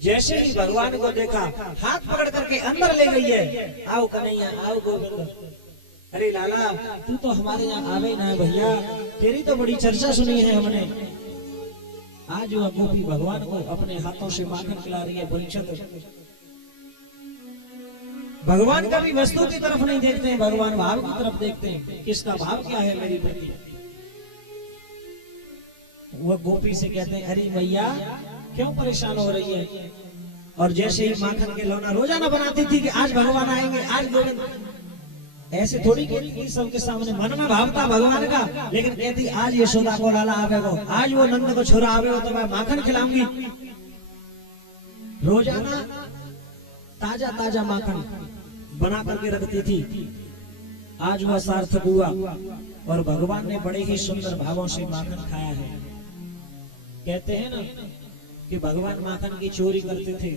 जैसे ही भगवान को देखा हाथ पकड़ करके अंदर ले गई है। आओ कन्हैया, आओ गोविंद। अरे लाला तू तो हमारे यहाँ आवे ना है भैया, तेरी तो बड़ी चर्चा सुनी है हमने। आज वह गोपी भगवान को अपने हाथों से माखन खिला रही है। बलचंद्र भगवान कभी वस्तु की तरफ नहीं देखते हैं, भगवान भाव की तरफ देखते हैं। किसका भाव क्या है मेरी प्रति। वह गोपी से कहते हैं अरे भैया क्यों परेशान हो रही है। और जैसे ही माखन के लौना रोजाना बनाती थी कि आज भगवान आएंगे, आज गोविंद, ऐसे थोड़ी कहती सबके सामने, मन में भाव था भगवान का, लेकिन कहती आज यशोदा को लाला आवेगो, आज वो नंद को छोरा आवेगो तो मैं माखन खिलाऊंगी। रोजाना ताजा ताजा माखन बना करके रखती थी। आज वह सार्थक हुआ और भगवान ने बड़े ही सुंदर भावों से माखन खाया है। कहते हैं ना कि भगवान माखन की चोरी करते थे,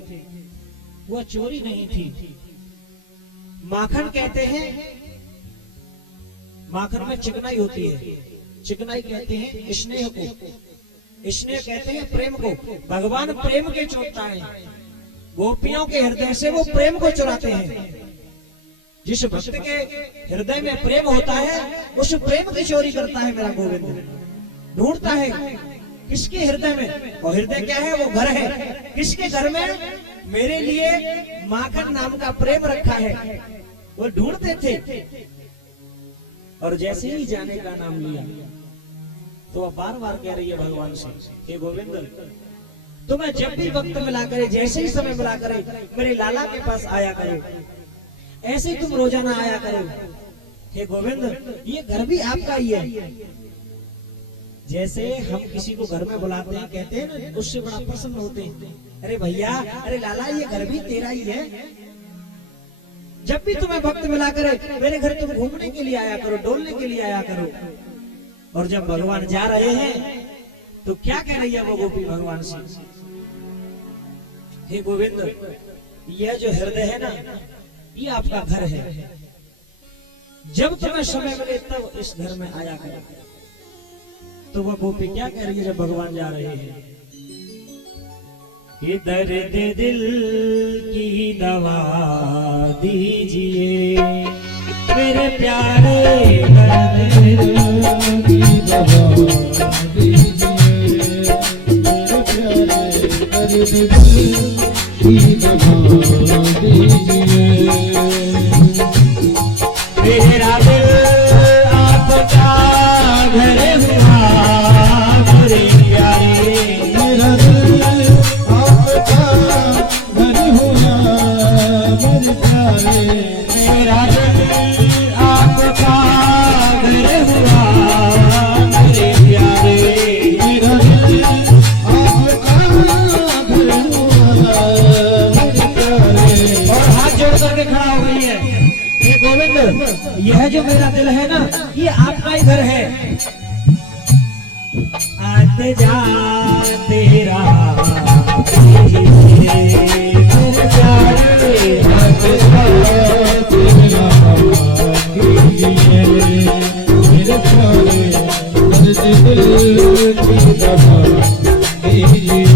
वह चोरी नहीं थी। माखन कहते हैं, माखन में चिकनाई होती है, चिकनाई कहते हैं स्नेह को, स्नेह कहते हैं प्रेम को। भगवान प्रेम के चोरता है, गोपियों के हृदय से वो प्रेम को चुराते हैं। जिस भक्त के हृदय में प्रेम होता है उस प्रेम की चोरी करता है मेरा गोविंद। ढूंढता है किसके हृदय में, और हृदय क्या है, वो घर है। किसके घर में मेरे लिए माखन नाम का प्रेम रखा है, वो ढूंढते थे। और जैसे ही जाने का नाम लिया तो वह बार बार कह रही है भगवान से हे गोविंद तुम्हें जब भी वक्त मिला करे, जैसे ही समय मिला करे, मेरे लाला के पास आया करो, ऐसे ही तुम रोजाना आया करो। हे गोविंद ये घर भी आपका ही है। जैसे हम किसी को घर में बुलाते हैं, कहते हैं ना, उससे बड़ा प्रसन्न होते हैं। अरे भैया, अरे लाला ये घर भी तेरा ही है। जब भी तुम्हें वक्त मिला करे मेरे घर तुम घूमने के लिए आया करो, डोलने के लिए आया करो। और जब भगवान जा रहे हैं तो क्या कह रही है वो गोपी भगवान से, हे गोविंद यह जो हृदय है ना ये आपका घर है। जब तुम्हें समय मिले तब इस घर में आया करो। तो वह गोपी क्या कह रही है जब भगवान जा रहे हैं, ये दर्द दिल की दवा दीजिए मेरे प्यारे, दर्द दिल की दवा दीजिए मेरे प्यारे, दर्द दिल की दवा दीजिए। मेरा दिल आपका घर हुआ मेरे प्यारे, मेरा दिल आपका घर हुआ मेरे प्यारे, मेरा दिल आपका घर हुआ आते जाते रहा मेरे प्यारे, आते जाते रहा कीजिए मेरे प्यारे, दर्द दिल की दवा कीजिए।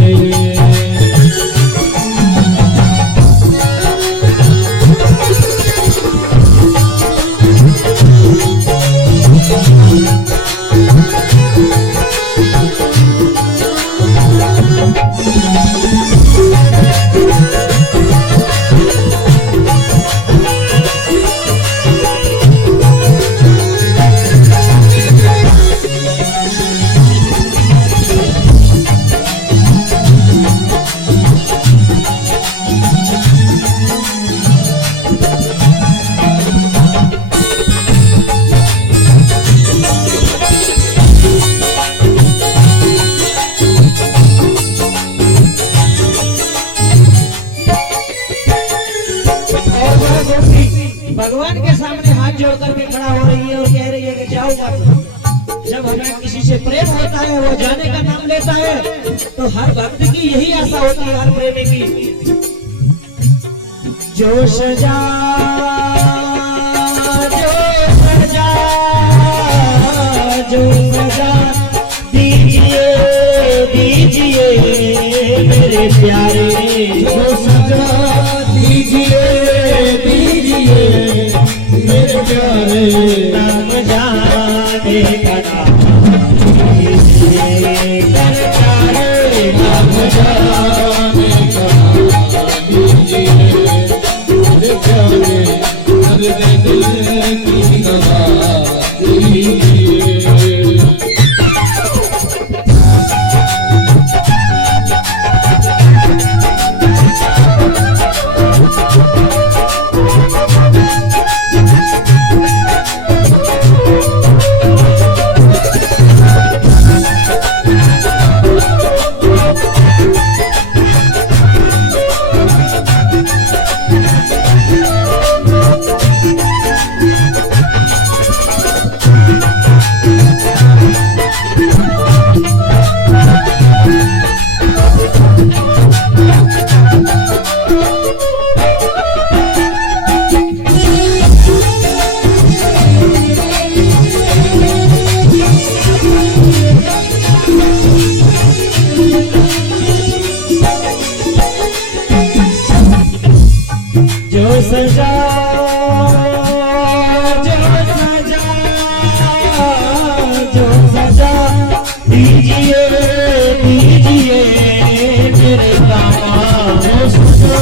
भगवान के सामने हाथ जोड़ करके खड़ा हो रही है और कह रही है कि जाओ मत। जब हमें किसी से प्रेम होता है, वो जाने का नाम लेता है, तो हर भक्त की यही आशा होती है, हर प्रेमी की। जो सजा दीजिए दीजिए मेरे प्यारे, जो सजा दीजिए दीजिए मेरे प्यारे, नाम जाने का नाम दीजिए कर प्यारे, नाम जाने का नाम दीजिए मेरे प्यारे, दर्द दिल की दवा दीजिए। सजा जो सजा दीजिए दीजिए मेरे कामा, जो सजा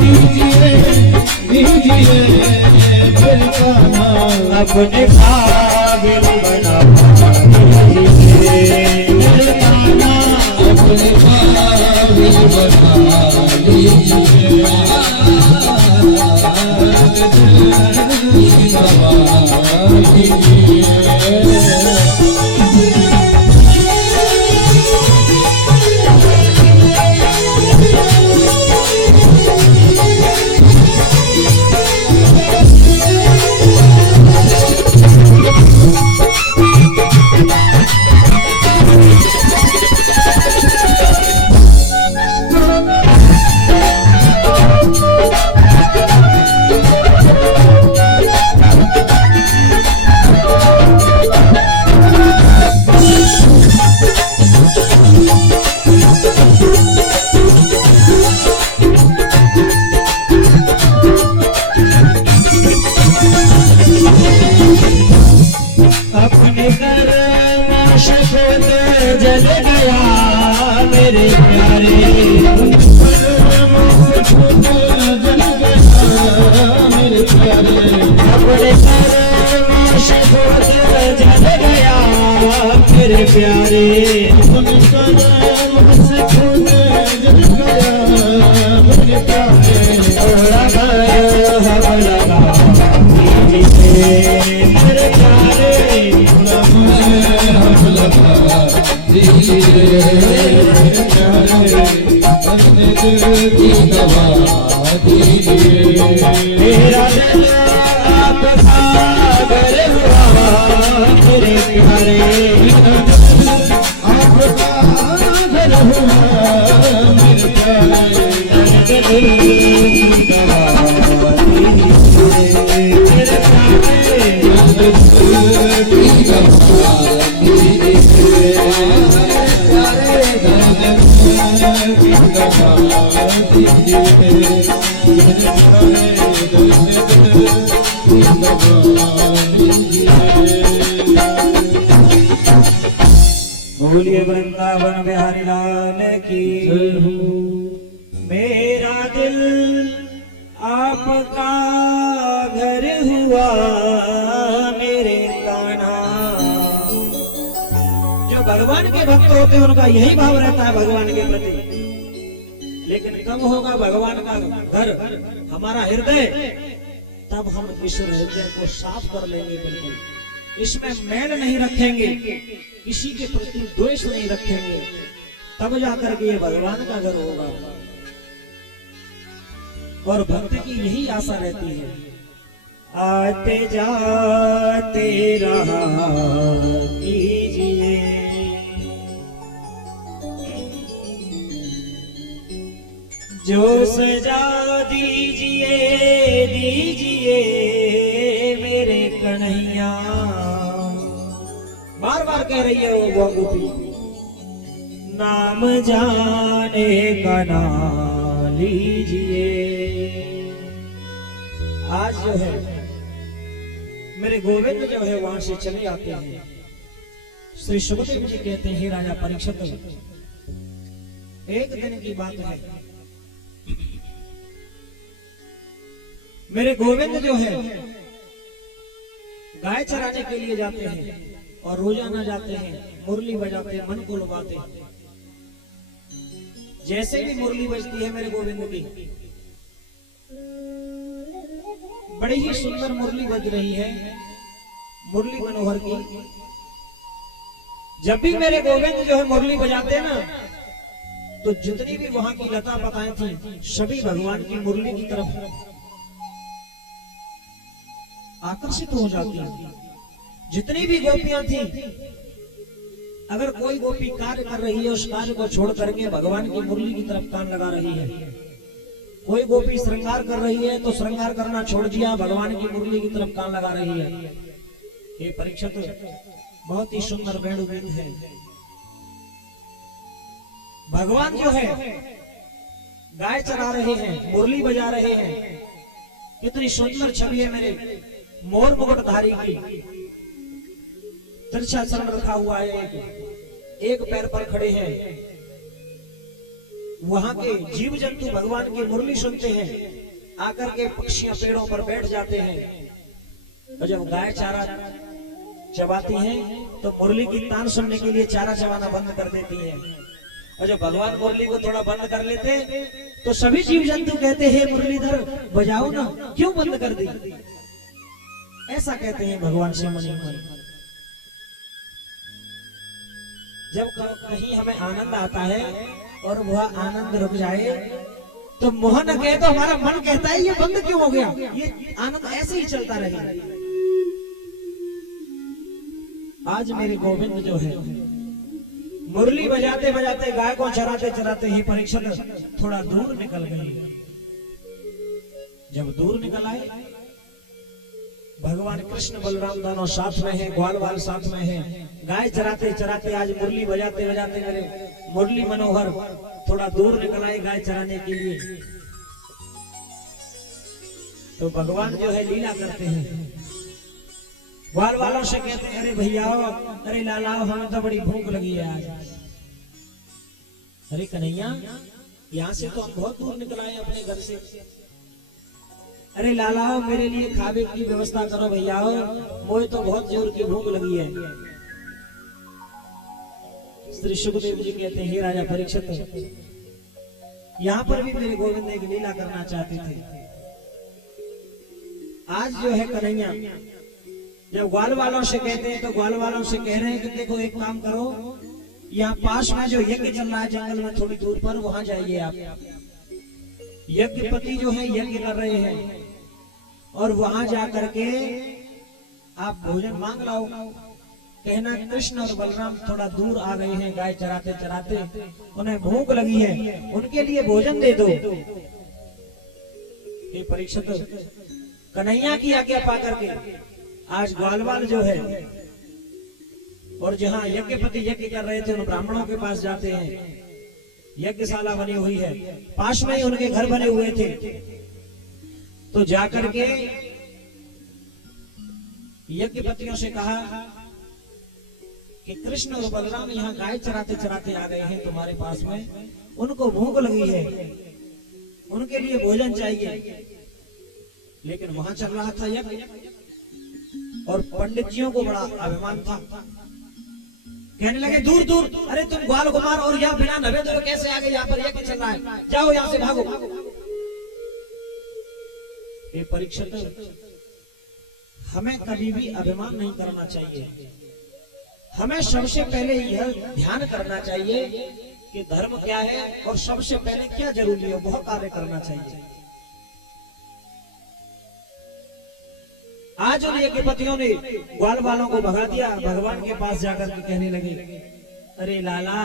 दीजिए दीजिए मेरे कामा, अपने काबिल बना दीजिए मेरे कामा, अपने काबिल बना दीजिए। अपने कर्म शपथ जल गया मेरे प्यारे, जल गया मेरे प्यारे, अपने कर्म शपथ जल गया मेरे प्यारे, अपने कर्म से खुद जल गया मेरे प्यारे, थोड़ा हम लगा दीजिए मेरे प्यारे, हम लगा दीजिए मेरे प्यारे, अपने दिल की दवा दीजिए। मेरा दिल आप सागर हुआ मेरे प्यारे, आपका घर हुआ मेरे प्यारे बोलिए वृंदावन बिहारी लाल की। मेरा दिल आपका घर हुआ मेरे कान्हा। जो भगवान के भक्त होते हैं उनका यही भाव रहता है भगवान के प्रति। लेकिन कब होगा भगवान का घर हमारा हृदय, तब हम इस हृदय को साफ कर लेंगे। बिल्कुल इसमें मैल नहीं रखेंगे, किसी के प्रति द्वेष नहीं रखेंगे, तब जाकर के ये भगवान का घर होगा। और भक्त की यही आशा रहती है, आते जाते रहा कीजिए। जो सजा दीजिए दीजिए मेरे कन्हैया। बार बार कह रही है वो गोपी, नाम जाने का नाम लीजिए। आज जो है मेरे गोविंद जो है वहां से चले आते हैं। श्री सुखदेव जी कहते हैं, राजा परीक्षित, एक दिन की बात है, मेरे गोविंद जो है गाय चराने के लिए जाते हैं और रोजाना जाते हैं, मुरली बजाते हैं, मन को लुभाते हैं। जैसे भी मुरली बजती है मेरे गोविंद की, बड़ी ही सुंदर मुरली बज रही है, मुरली मनोहर की। जब भी मेरे गोविंद जो है मुरली बजाते ना, तो जितनी भी वहां की लता पताएं थी सभी भगवान की मुरली की तरफ आकर्षित हो जाती है। जितनी भी गोपियां थी, अगर कोई गोपी कार्य कर रही है, उस कार्य को छोड़ करके भगवान की मुरली की तरफ कान लगा रही है। कोई गोपी श्रृंगार कर रही है तो श्रृंगार करना छोड़ दिया, भगवान की मुरली की तरफ कान लगा रही है। ये परीक्षित बहुत ही सुंदर वेणुगीत है। भगवान जो है गाय चरा रहे हैं, मुरली बजा रहे हैं। कितनी सुंदर छवि है मेरे मोर मुकुटधारी की। तिरछा चरण रखा हुआ है, एक पैर पर खड़े हैं। वहां के जीव जंतु भगवान की मुरली सुनते हैं, आकर के पक्षियां पेड़ों पर बैठ जाते हैं। और जब गाय चारा चबाती हैं तो मुरली की तान सुनने के लिए चारा चबाना बंद कर देती है। और जब भगवान मुरली को थोड़ा बंद कर लेते तो सभी जीव जंतु कहते हैं, मुरलीधर बजाओ ना, क्यों बंद कर दी? ऐसा कहते हैं भगवान से मुनि। जब कहीं हमें आनंद आता है और वह आनंद रुक जाए तो मोह न कहे तो हमारा मन कहता है ये बंद क्यों हो गया, ये आनंद ऐसे ही चलता रहे। आज मेरे गोविंद जो है मुरली बजाते बजाते गाय को चराते चराते ही परीक्षित थोड़ा दूर निकल गई। जब दूर निकल आए, भगवान कृष्ण बलराम दोनों साथ में हैं, ग्वाल वाल साथ में हैं। गाय चराते चराते आज मुरली बजाते बजाते मेरे मुरली मनोहर थोड़ा दूर निकल आए गाय चराने के लिए। तो भगवान जो है लीला करते हैं, ग्वाल वालों से कहते हैं, अरे भैया, अरे लाला, हमें तो बड़ी भूख लगी है आज। अरे कन्हैया, यहाँ से तो हम बहुत दूर निकल आए अपने घर से। अरे लाला, मेरे लिए खाने की व्यवस्था करो भैया, मुझे तो बहुत जोर की भूख लगी है। श्री सुखदेव जी कहते हैं, हे राजा परीक्षित, यहाँ पर भी मेरे गोविंद एक लीला करना चाहते थे। आज जो है कन्हैया, जब ग्वाल वालों से कहते हैं तो ग्वाल वालों से कह रहे हैं कि देखो एक काम करो, यहाँ पास में जो यज्ञ चल रहा है जंगल में थोड़ी दूर पर, वहां जाइए आप। यज्ञपति जो है यज्ञ कर रहे हैं और वहां जा करके आप भोजन मांग लाओ। कहना कृष्ण और बलराम थोड़ा दूर आ गए हैं गाय चराते चराते, उन्हें भूख लगी है, उनके लिए भोजन दे दो। ये परीक्षित कन्हैया की आज्ञा पा करके आज ग्वालवाल जो है और जहाँ यज्ञपति यज्ञ कर रहे थे उन ब्राह्मणों के पास जाते हैं। यज्ञशाला बनी हुई है, पास में ही उनके घर बने हुए थे। तो जाकर के यज्ञपतियों से कहा कि कृष्ण और बलराम यहाँ गाय चराते चराते आ गए हैं तुम्हारे पास में, उनको भूख लगी है, उनके लिए भोजन चाहिए। लेकिन वहां चल रहा था यज्ञ और पंडित जियों को बड़ा अभिमान था। कहने लगे दूर दूर, अरे तुम ग्वाल कुमार और यहाँ बिना नवे तो कैसे आ गए, यहाँ पर यज्ञ चल रहा है, जाओ यहाँ से भागो। ये परीक्षित, हमें कभी भी अभिमान नहीं करना चाहिए। हमें सबसे पहले यह ध्यान करना चाहिए कि धर्म क्या है और सबसे पहले क्या जरूरी है, वह कार्य करना चाहिए। आज उन यज्ञपतियों ने ग्वाल वालों को भगा दिया। भगवान के पास जाकर के कहने लगे, अरे लाला,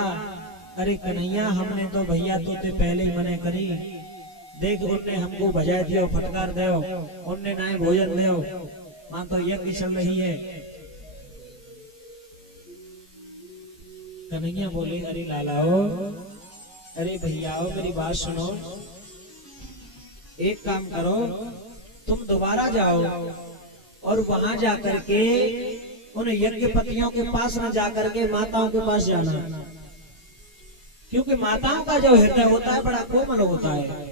अरे कन्हैया, हमने तो भैया तो ते पहले ही मने करी, देख उनने हमको बजा दियो, फटकार दो, उनने ना भोजन दो, मां तो यज्ञ चल रही है। कन्हैया बोले, अरे लालाओ, अरे भैयाओ, मेरी बात सुनो, एक काम करो, तुम दोबारा जाओ और वहां जाकर के उन यज्ञपतियों के पास न जाकर के माताओं के पास जाना, क्योंकि माताओं का जो हृदय होता है बड़ा कोमल होता है।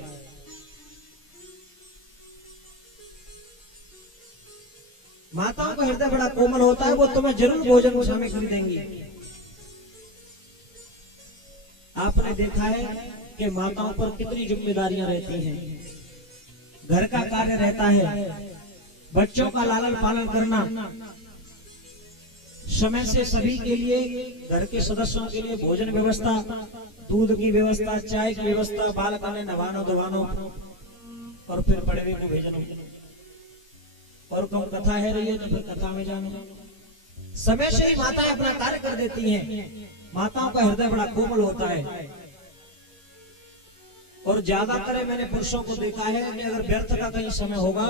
माताओं का हृदय बड़ा कोमल होता है, वो तुम्हें जरूर भोजन को सामग्री देंगी। आपने देखा है कि माताओं पर कितनी जिम्मेदारियां रहती हैं। घर का कार्य रहता है, बच्चों का लालन पालन करना, समय से सभी के लिए, घर के सदस्यों के लिए भोजन व्यवस्था, दूध की व्यवस्था, चाय की व्यवस्था, बालकों ने नवानो धवानो और फिर बड़े को भेजनो, और कौन कथा है रही है तो फिर कथा में जानो। समय से ही माताएं अपना कार्य कर देती हैं। माताओं का हृदय बड़ा कोमल होता है। और ज्यादातर मैंने पुरुषों को देखा है कि अगर व्यर्थ का कहीं समय होगा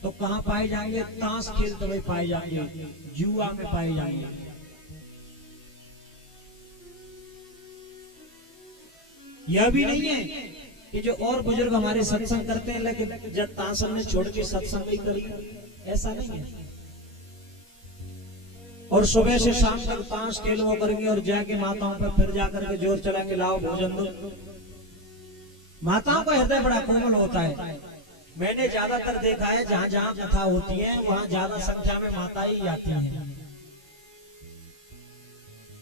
तो कहां पाए जाएंगे, ताश खेलते हुए पाए जाएंगे, जुआ में पाए जाएंगे। यह भी नहीं है कि जो और बुजुर्ग हमारे सत्संग करते हैं लेकिन जब ताश ने छोड़ के सत्संग नहीं करी, ऐसा नहीं है। और सुबह से शाम तक ताश खेल वो करेंगे और जाके माताओं पर फिर जाकर के जोर चलाएंगे, लाओ भोजन दो। माताओं का हृदय बड़ा कोमल होता है। मैंने ज्यादातर देखा है जहां जहां कथा होती है वहां ज्यादा संख्या में माताएं ही आती हैं,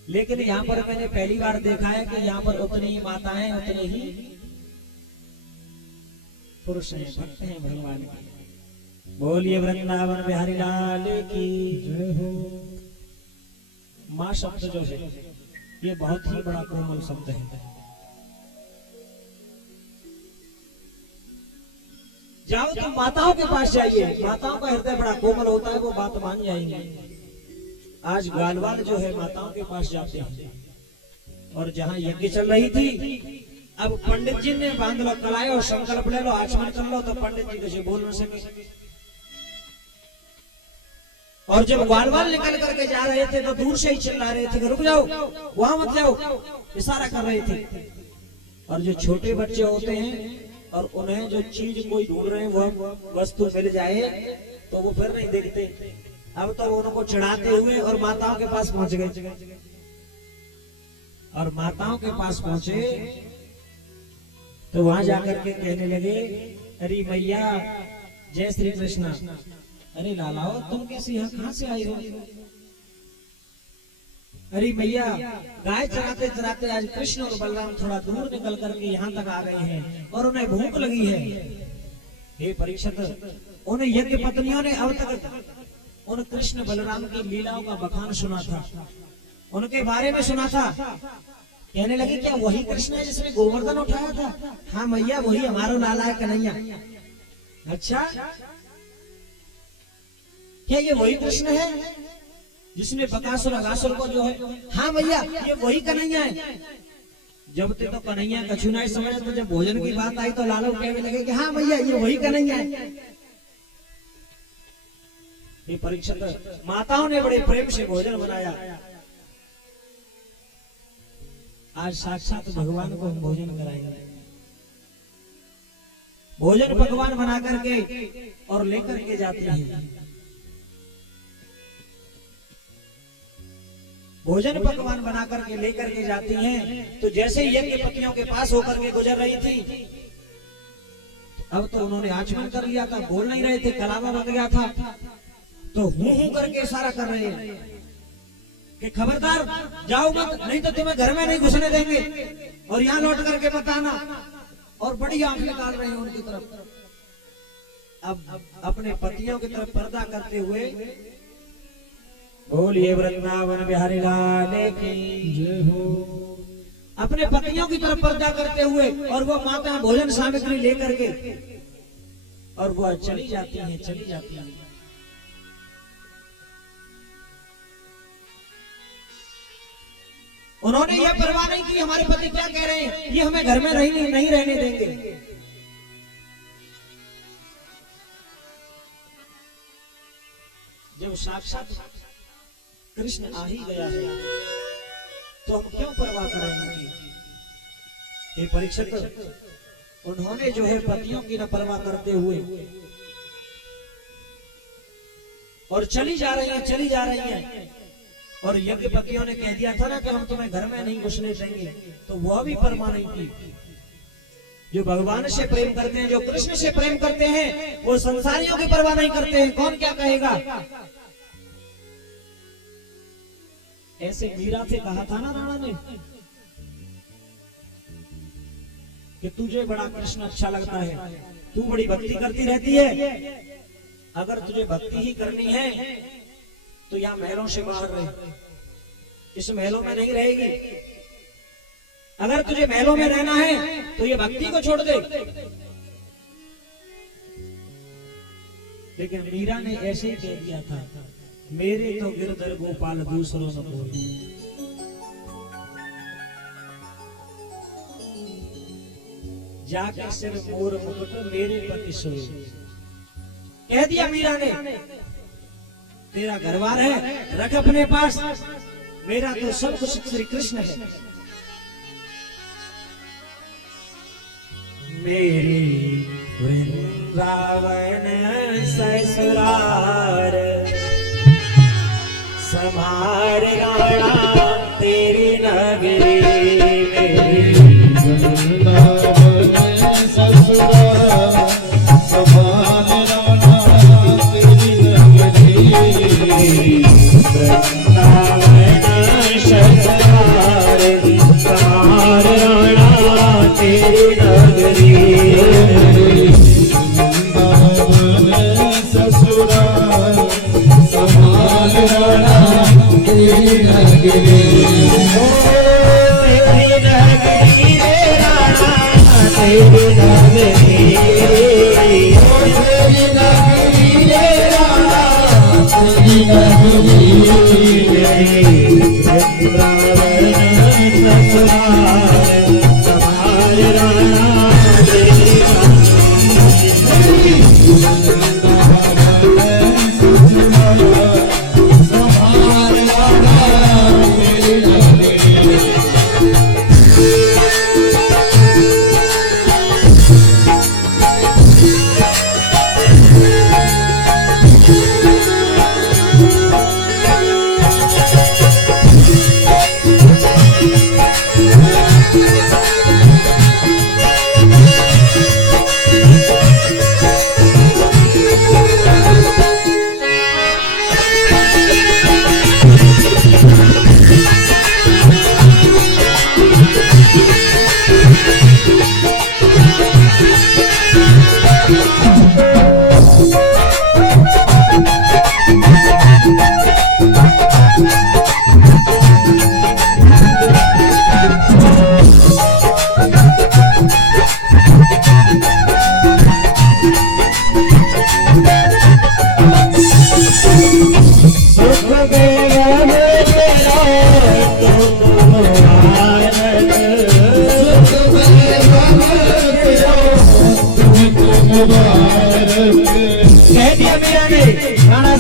लेकिन यहाँ पर मैंने पहली बार देखा है कि यहाँ पर उतनी ही माताएं, उतने ही पुरुष हैं, भक्त हैं भगवान के। बोलिए वृंदावन बिहारी लाल की जय हो। माँ शब्द जो है ये बहुत ही बड़ा कोमल शब्द है। जाओ तो माताओं के पास जाइए, माताओं का हृदय बड़ा कोमल होता है, वो बात मान जाएंगे। आज ग्वालवाल जो है माताओं के पास जाते हैं और जहाँ यज्ञ चल रही थी, अब पंडित जी ने बांध लो कलाई और संकल्प ले लो, आचमन कर लो, तो पंडित जी कुछ बोल न सके। और जब ग्वालवाल निकल करके जा रहे थे तो दूर से ही चिल्ला रहे थे कि रुक जाओ, वहां मत जाओ, इशारा कर रहे थे। और जो छोटे बच्चे होते हैं और उन्हें जो चीज कोई ढूंढ रहे हैं वो वस्तु मिल जाए तो वो फिर नहीं देखते। अब तो उनको चढ़ाते हुए और माताओं के पास पहुंच गए। और माताओं के पास पहुंचे तो वहां जाकर के कहने लगे, अरे मैया जय श्री कृष्ण। अरे लालाओ तुम कैसे यहाँ कहाँ से आई हो? अरे मैया गाय चराते चराते आज कृष्ण और बलराम थोड़ा दूर निकल करके यहाँ तक आ गए हैं और उन्हें भूख लगी है। हे परीक्षित, उन्हें यज्ञ पत्नियों ने अब तक उन कृष्ण बलराम की लीलाओं का बखान सुना था, उनके बारे में सुना था। कहने लगे क्या वही कृष्ण है जिसने गोवर्धन उठाया था? हाँ मैया वही हमारा लाला है कन्हैया। अच्छा क्या ये वही कृष्ण है जिसने बकासुर अगासुर को जो है? हाँ भैया ये वही कन्हैया है। जब ते तो कन्हैया कछु नहीं समझ, तो जब भोजन की बात आई तो लालू कहने लगे कि हाँ भैया ये वही कन्हैया है। ये परीक्षित माताओं ने बड़े प्रेम से भोजन बनाया। आज साक्षात भगवान को हम भोजन कराएंगे। भोजन भगवान बना करके और लेकर के जाते हैं। भोजन पकवान बना करके लेकर के जाती हैं। तो जैसे यज्ञ पत्नियों के पास होकर के गुजर रही थी, अब तो उन्होंने आचमन कर लिया था, बोल नहीं रहे थे, कलावा बन गया था। तो हूं करके इशारा कर रहे हैं कि खबरदार जाओ मत, नहीं तो तुम्हें घर में नहीं घुसने देंगे और यहाँ लौट करके मत आना। और बड़ी आंख निकाल रहे हैं उनकी तरफ। अब अपने पतियों की तरफ पर्दा करते हुए बोलिए वृंदावन बिहारी लाल की जय हो। अपने पतियों की तरफ पर्दा करते हुए और वो माता भोजन सामग्री लेकर के और वो चली जाती हैं, चली जाती हैं। उन्होंने यह परवाह नहीं की हमारे पति क्या कह रहे हैं, ये हमें घर में नहीं रहने देंगे। जब साक्षात कृष्ण आ ही गया है तो हम क्यों परवाह करेंगे? ये परीक्षित उन्होंने जो है पतियों की न परवाह करते हुए और चली जा रही हैं, चली जा रही हैं। और यज्ञ पतियों ने कह दिया था ना कि हम तुम्हें घर में नहीं घुसने देंगे, तो वह भी परवाह नहीं की। जो भगवान से प्रेम करते हैं, जो कृष्ण से प्रेम करते हैं, वो संसारियों की परवाह नहीं करते हैं। कौन क्या कहेगा? ऐसे मीरा से कहा था ना राणा ने कि तुझे बड़ा कृष्ण अच्छा लगता है, तू बड़ी भक्ति करती रहती है। अगर तुझे भक्ति ही करनी है तो यहाँ महलों से बाहर रहे, इस महलों में नहीं रहेगी। अगर तुझे महलों में रहना है तो ये भक्ति को छोड़ दे। लेकिन मीरा ने ऐसे ही कह दिया था, मेरे तो गिरधर गोपाल दूसरों न कोई। जाके सिर मोर मुकुट मेरे पति सोए। कह दिया मीरा ने, तेरा घरवार है रख अपने पास, मेरा तो सब कुछ श्री कृष्ण है। मेरी वृंदावन ससुराल समार राणा तेरी नगरी। मेरी वृंदावन ससुराल समार राणा तेरी नगरी। वृंदावन ससुराल समार राणा तेरी नगरी।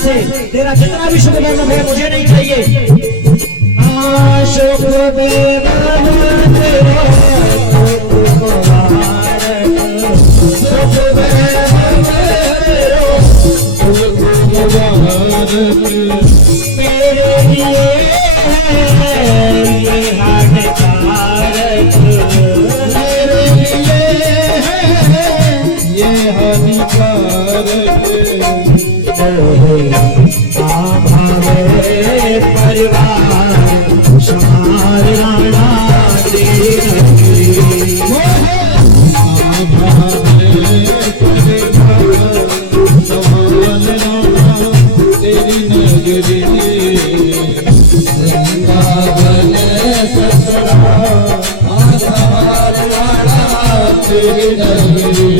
से तेरा जितना भी शुभ कर्म है मुझे नहीं चाहिए। शुभ मेरे लिए ये हानिकारक, मेरे लिए ये हानिकारक। परिवार समाज राणा तेरी नगरी, तेरी नगरी वृंदावन ससुरा आसमान वाला तेरी नगरी।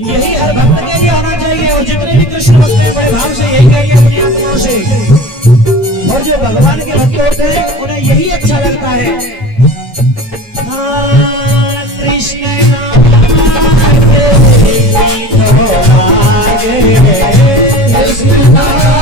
यही हर भक्त के लिए होना चाहिए। और जितने भी कृष्ण भक्त हैं बड़े भाव से यही कहेंगे अपनी आत्माओं से, और जो भगवान के भक्त होते हैं उन्हें यही अच्छा लगता है। कृष्ण नाम कृष्ण नाम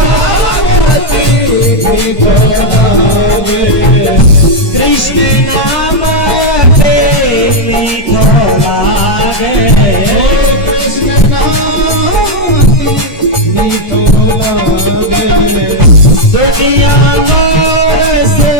दुनिया से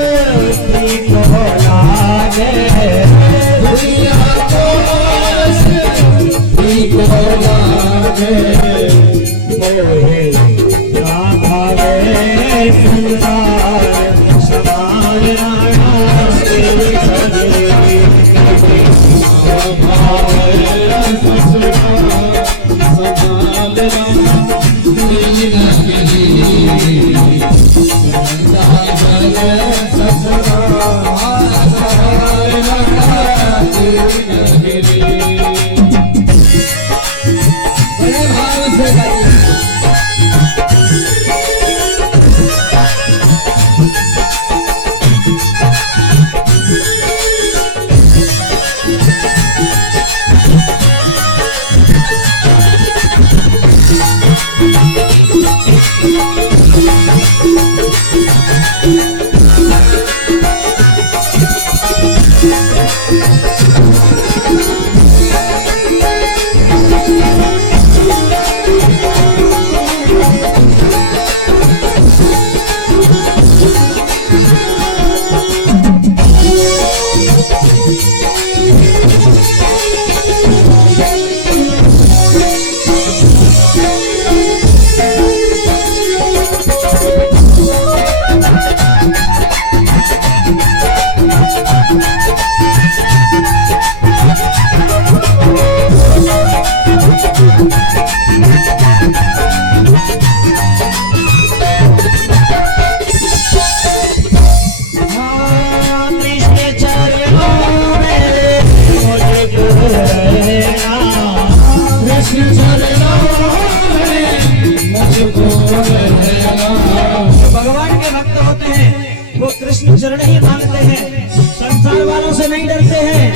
कृष्ण चरण ही मांगते हैं, संसार वालों से नहीं डरते हैं।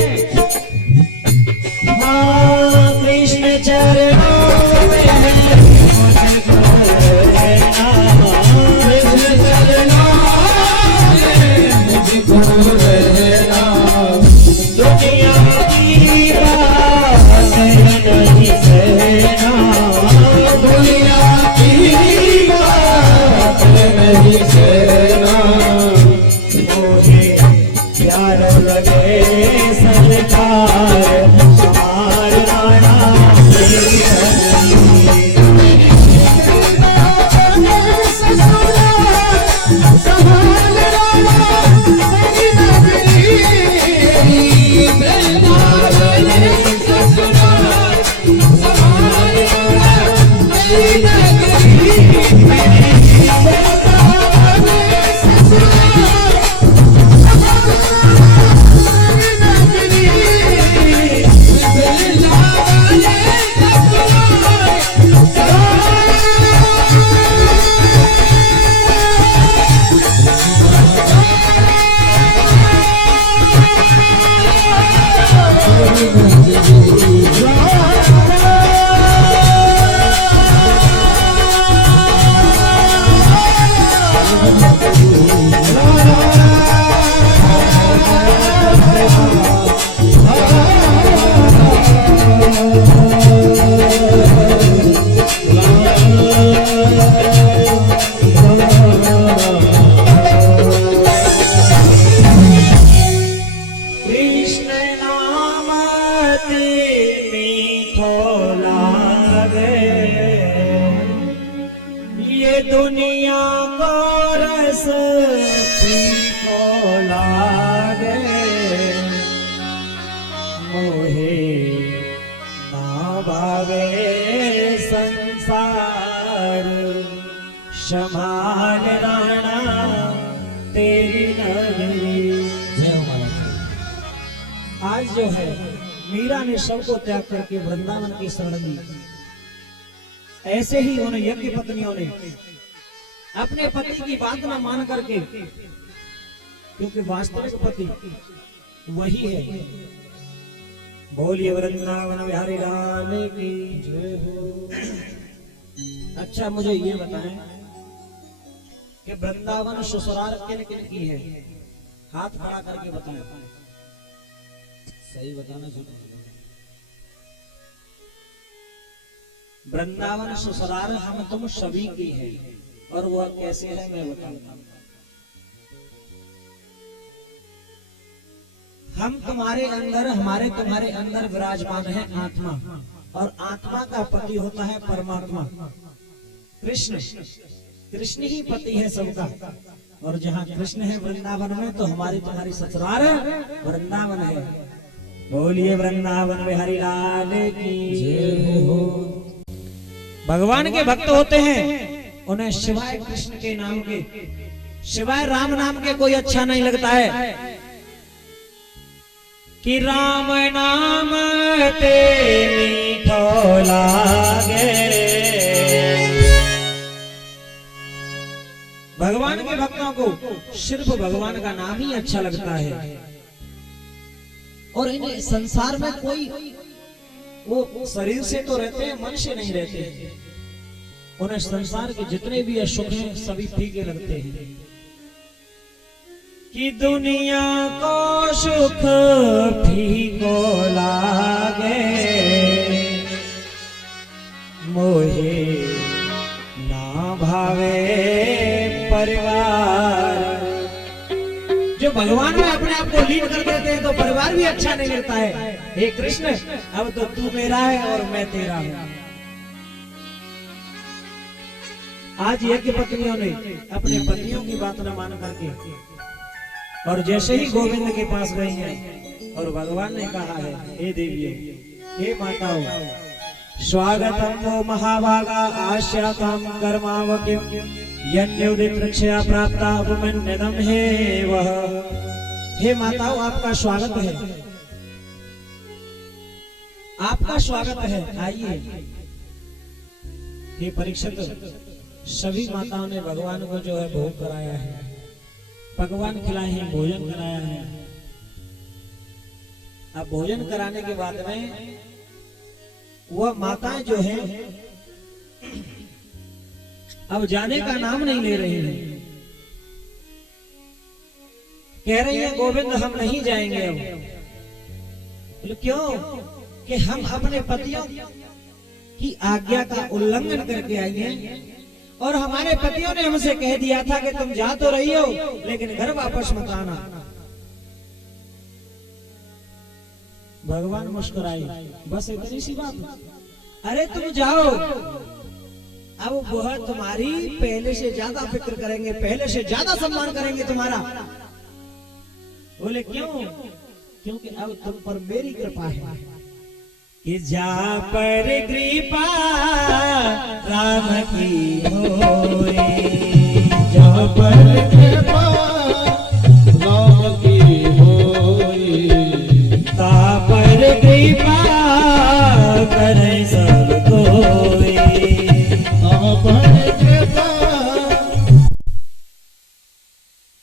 हाँ कृष्ण चरणों में दुनिया की बात नहीं सहना, दुनिया की बात नहीं सहना। प्यार लगे सरकार समार राणा दुनिया को रस फीको लागे, मोहे ना भावे संसार, शमाल राणा तेरी नगरी। आज जो है मीरा ने सबको त्याग करके वृंदावन की शरण ली। ऐसे ही उन यज्ञ पत्नियों ने अपने पति की बात न मान करके, क्योंकि वास्तविक पति वही है। बोलिए वृंदावन बिहारी लाल की जय हो। अच्छा मुझे ये बताएं कि वृंदावन ससुराल किन किन की है? हाथ खड़ा करके बताएं। सही बताना चाहिए। वृंदावन ससुराल हम तुम सभी की है, और वह कैसे है मैं बताऊंगा। हम तुम्हारे अंदर, हमारे तुम्हारे अंदर विराजमान है आत्मा, और आत्मा का पति होता है परमात्मा कृष्ण। कृष्ण ही पति है सबका, और जहाँ कृष्ण है वृंदावन में, तो हमारी तुम्हारी ससुराल वृंदावन है। बोलिए वृंदावन बिहारी लाल की जय हो। भगवान के भक्त होते हैं, उन्हें शिवाय कृष्ण के नाम के, शिवाय राम नाम के कोई अच्छा नहीं लगता है। कि राम नाम ते मीठो लागे। भगवान के भक्तों को सिर्फ भगवान का नाम ही अच्छा लगता है, और इन्हें संसार में कोई, वो शरीर से तो रहते हैं, मन से नहीं रहते। उन्हें संसार के जितने भी सुख हैं सभी फीके लगते हैं। कि दुनिया को सुख फीको लागे, मोहे ना भावे परिवार। जो भगवान में अपने आप को लीन कर देते हैं तो परिवार भी अच्छा नहीं लगता है। हे कृष्ण, अब तो तू मेरा है और मैं तेरा हूं। आज यज्ञ पत्नियों ने अपने पतियों की बात न मान करके, और जैसे ही गोविंद के पास गई हैं, और भगवान ने कहा है, हे देवियों, हे माताओं, स्वागतम वो महाभागा आश्यातम कर्मावकिम यन्युदित रक्षया प्राप्ता उपमन्यदम हे वह। हे माताओं, आपका स्वागत है, आपका स्वागत है, आइए। हे परीक्षित, सभी माताओं ने भगवान को जो है भोग कराया है, पकवान खिलाए हैं, भोजन कराया है। अब भोजन कराने के बाद में वह माताएं जो है अब जाने का नाम नहीं ले रही हैं। कह रही है, गोविंद हम नहीं जाएंगे अब। क्यों? कि हम अपने पतियों की आज्ञा का उल्लंघन करके आई हैं, और हमारे पतियों ने हमसे कह दिया था कि तुम जा तो रही हो, लेकिन घर वापस मत आना। भगवान मुस्कुराए, बस इतनी सी बात। अरे तुम जाओ, अब वह तुम्हारी पहले से ज्यादा फिक्र करेंगे, पहले से ज्यादा सम्मान करेंगे तुम्हारा। बोले क्यों? क्योंकि अब तुम पर मेरी कृपा है। कि जा पर कृपा राम की होए, जा पर कृपा राम की होए, ता पर कृपा करे सब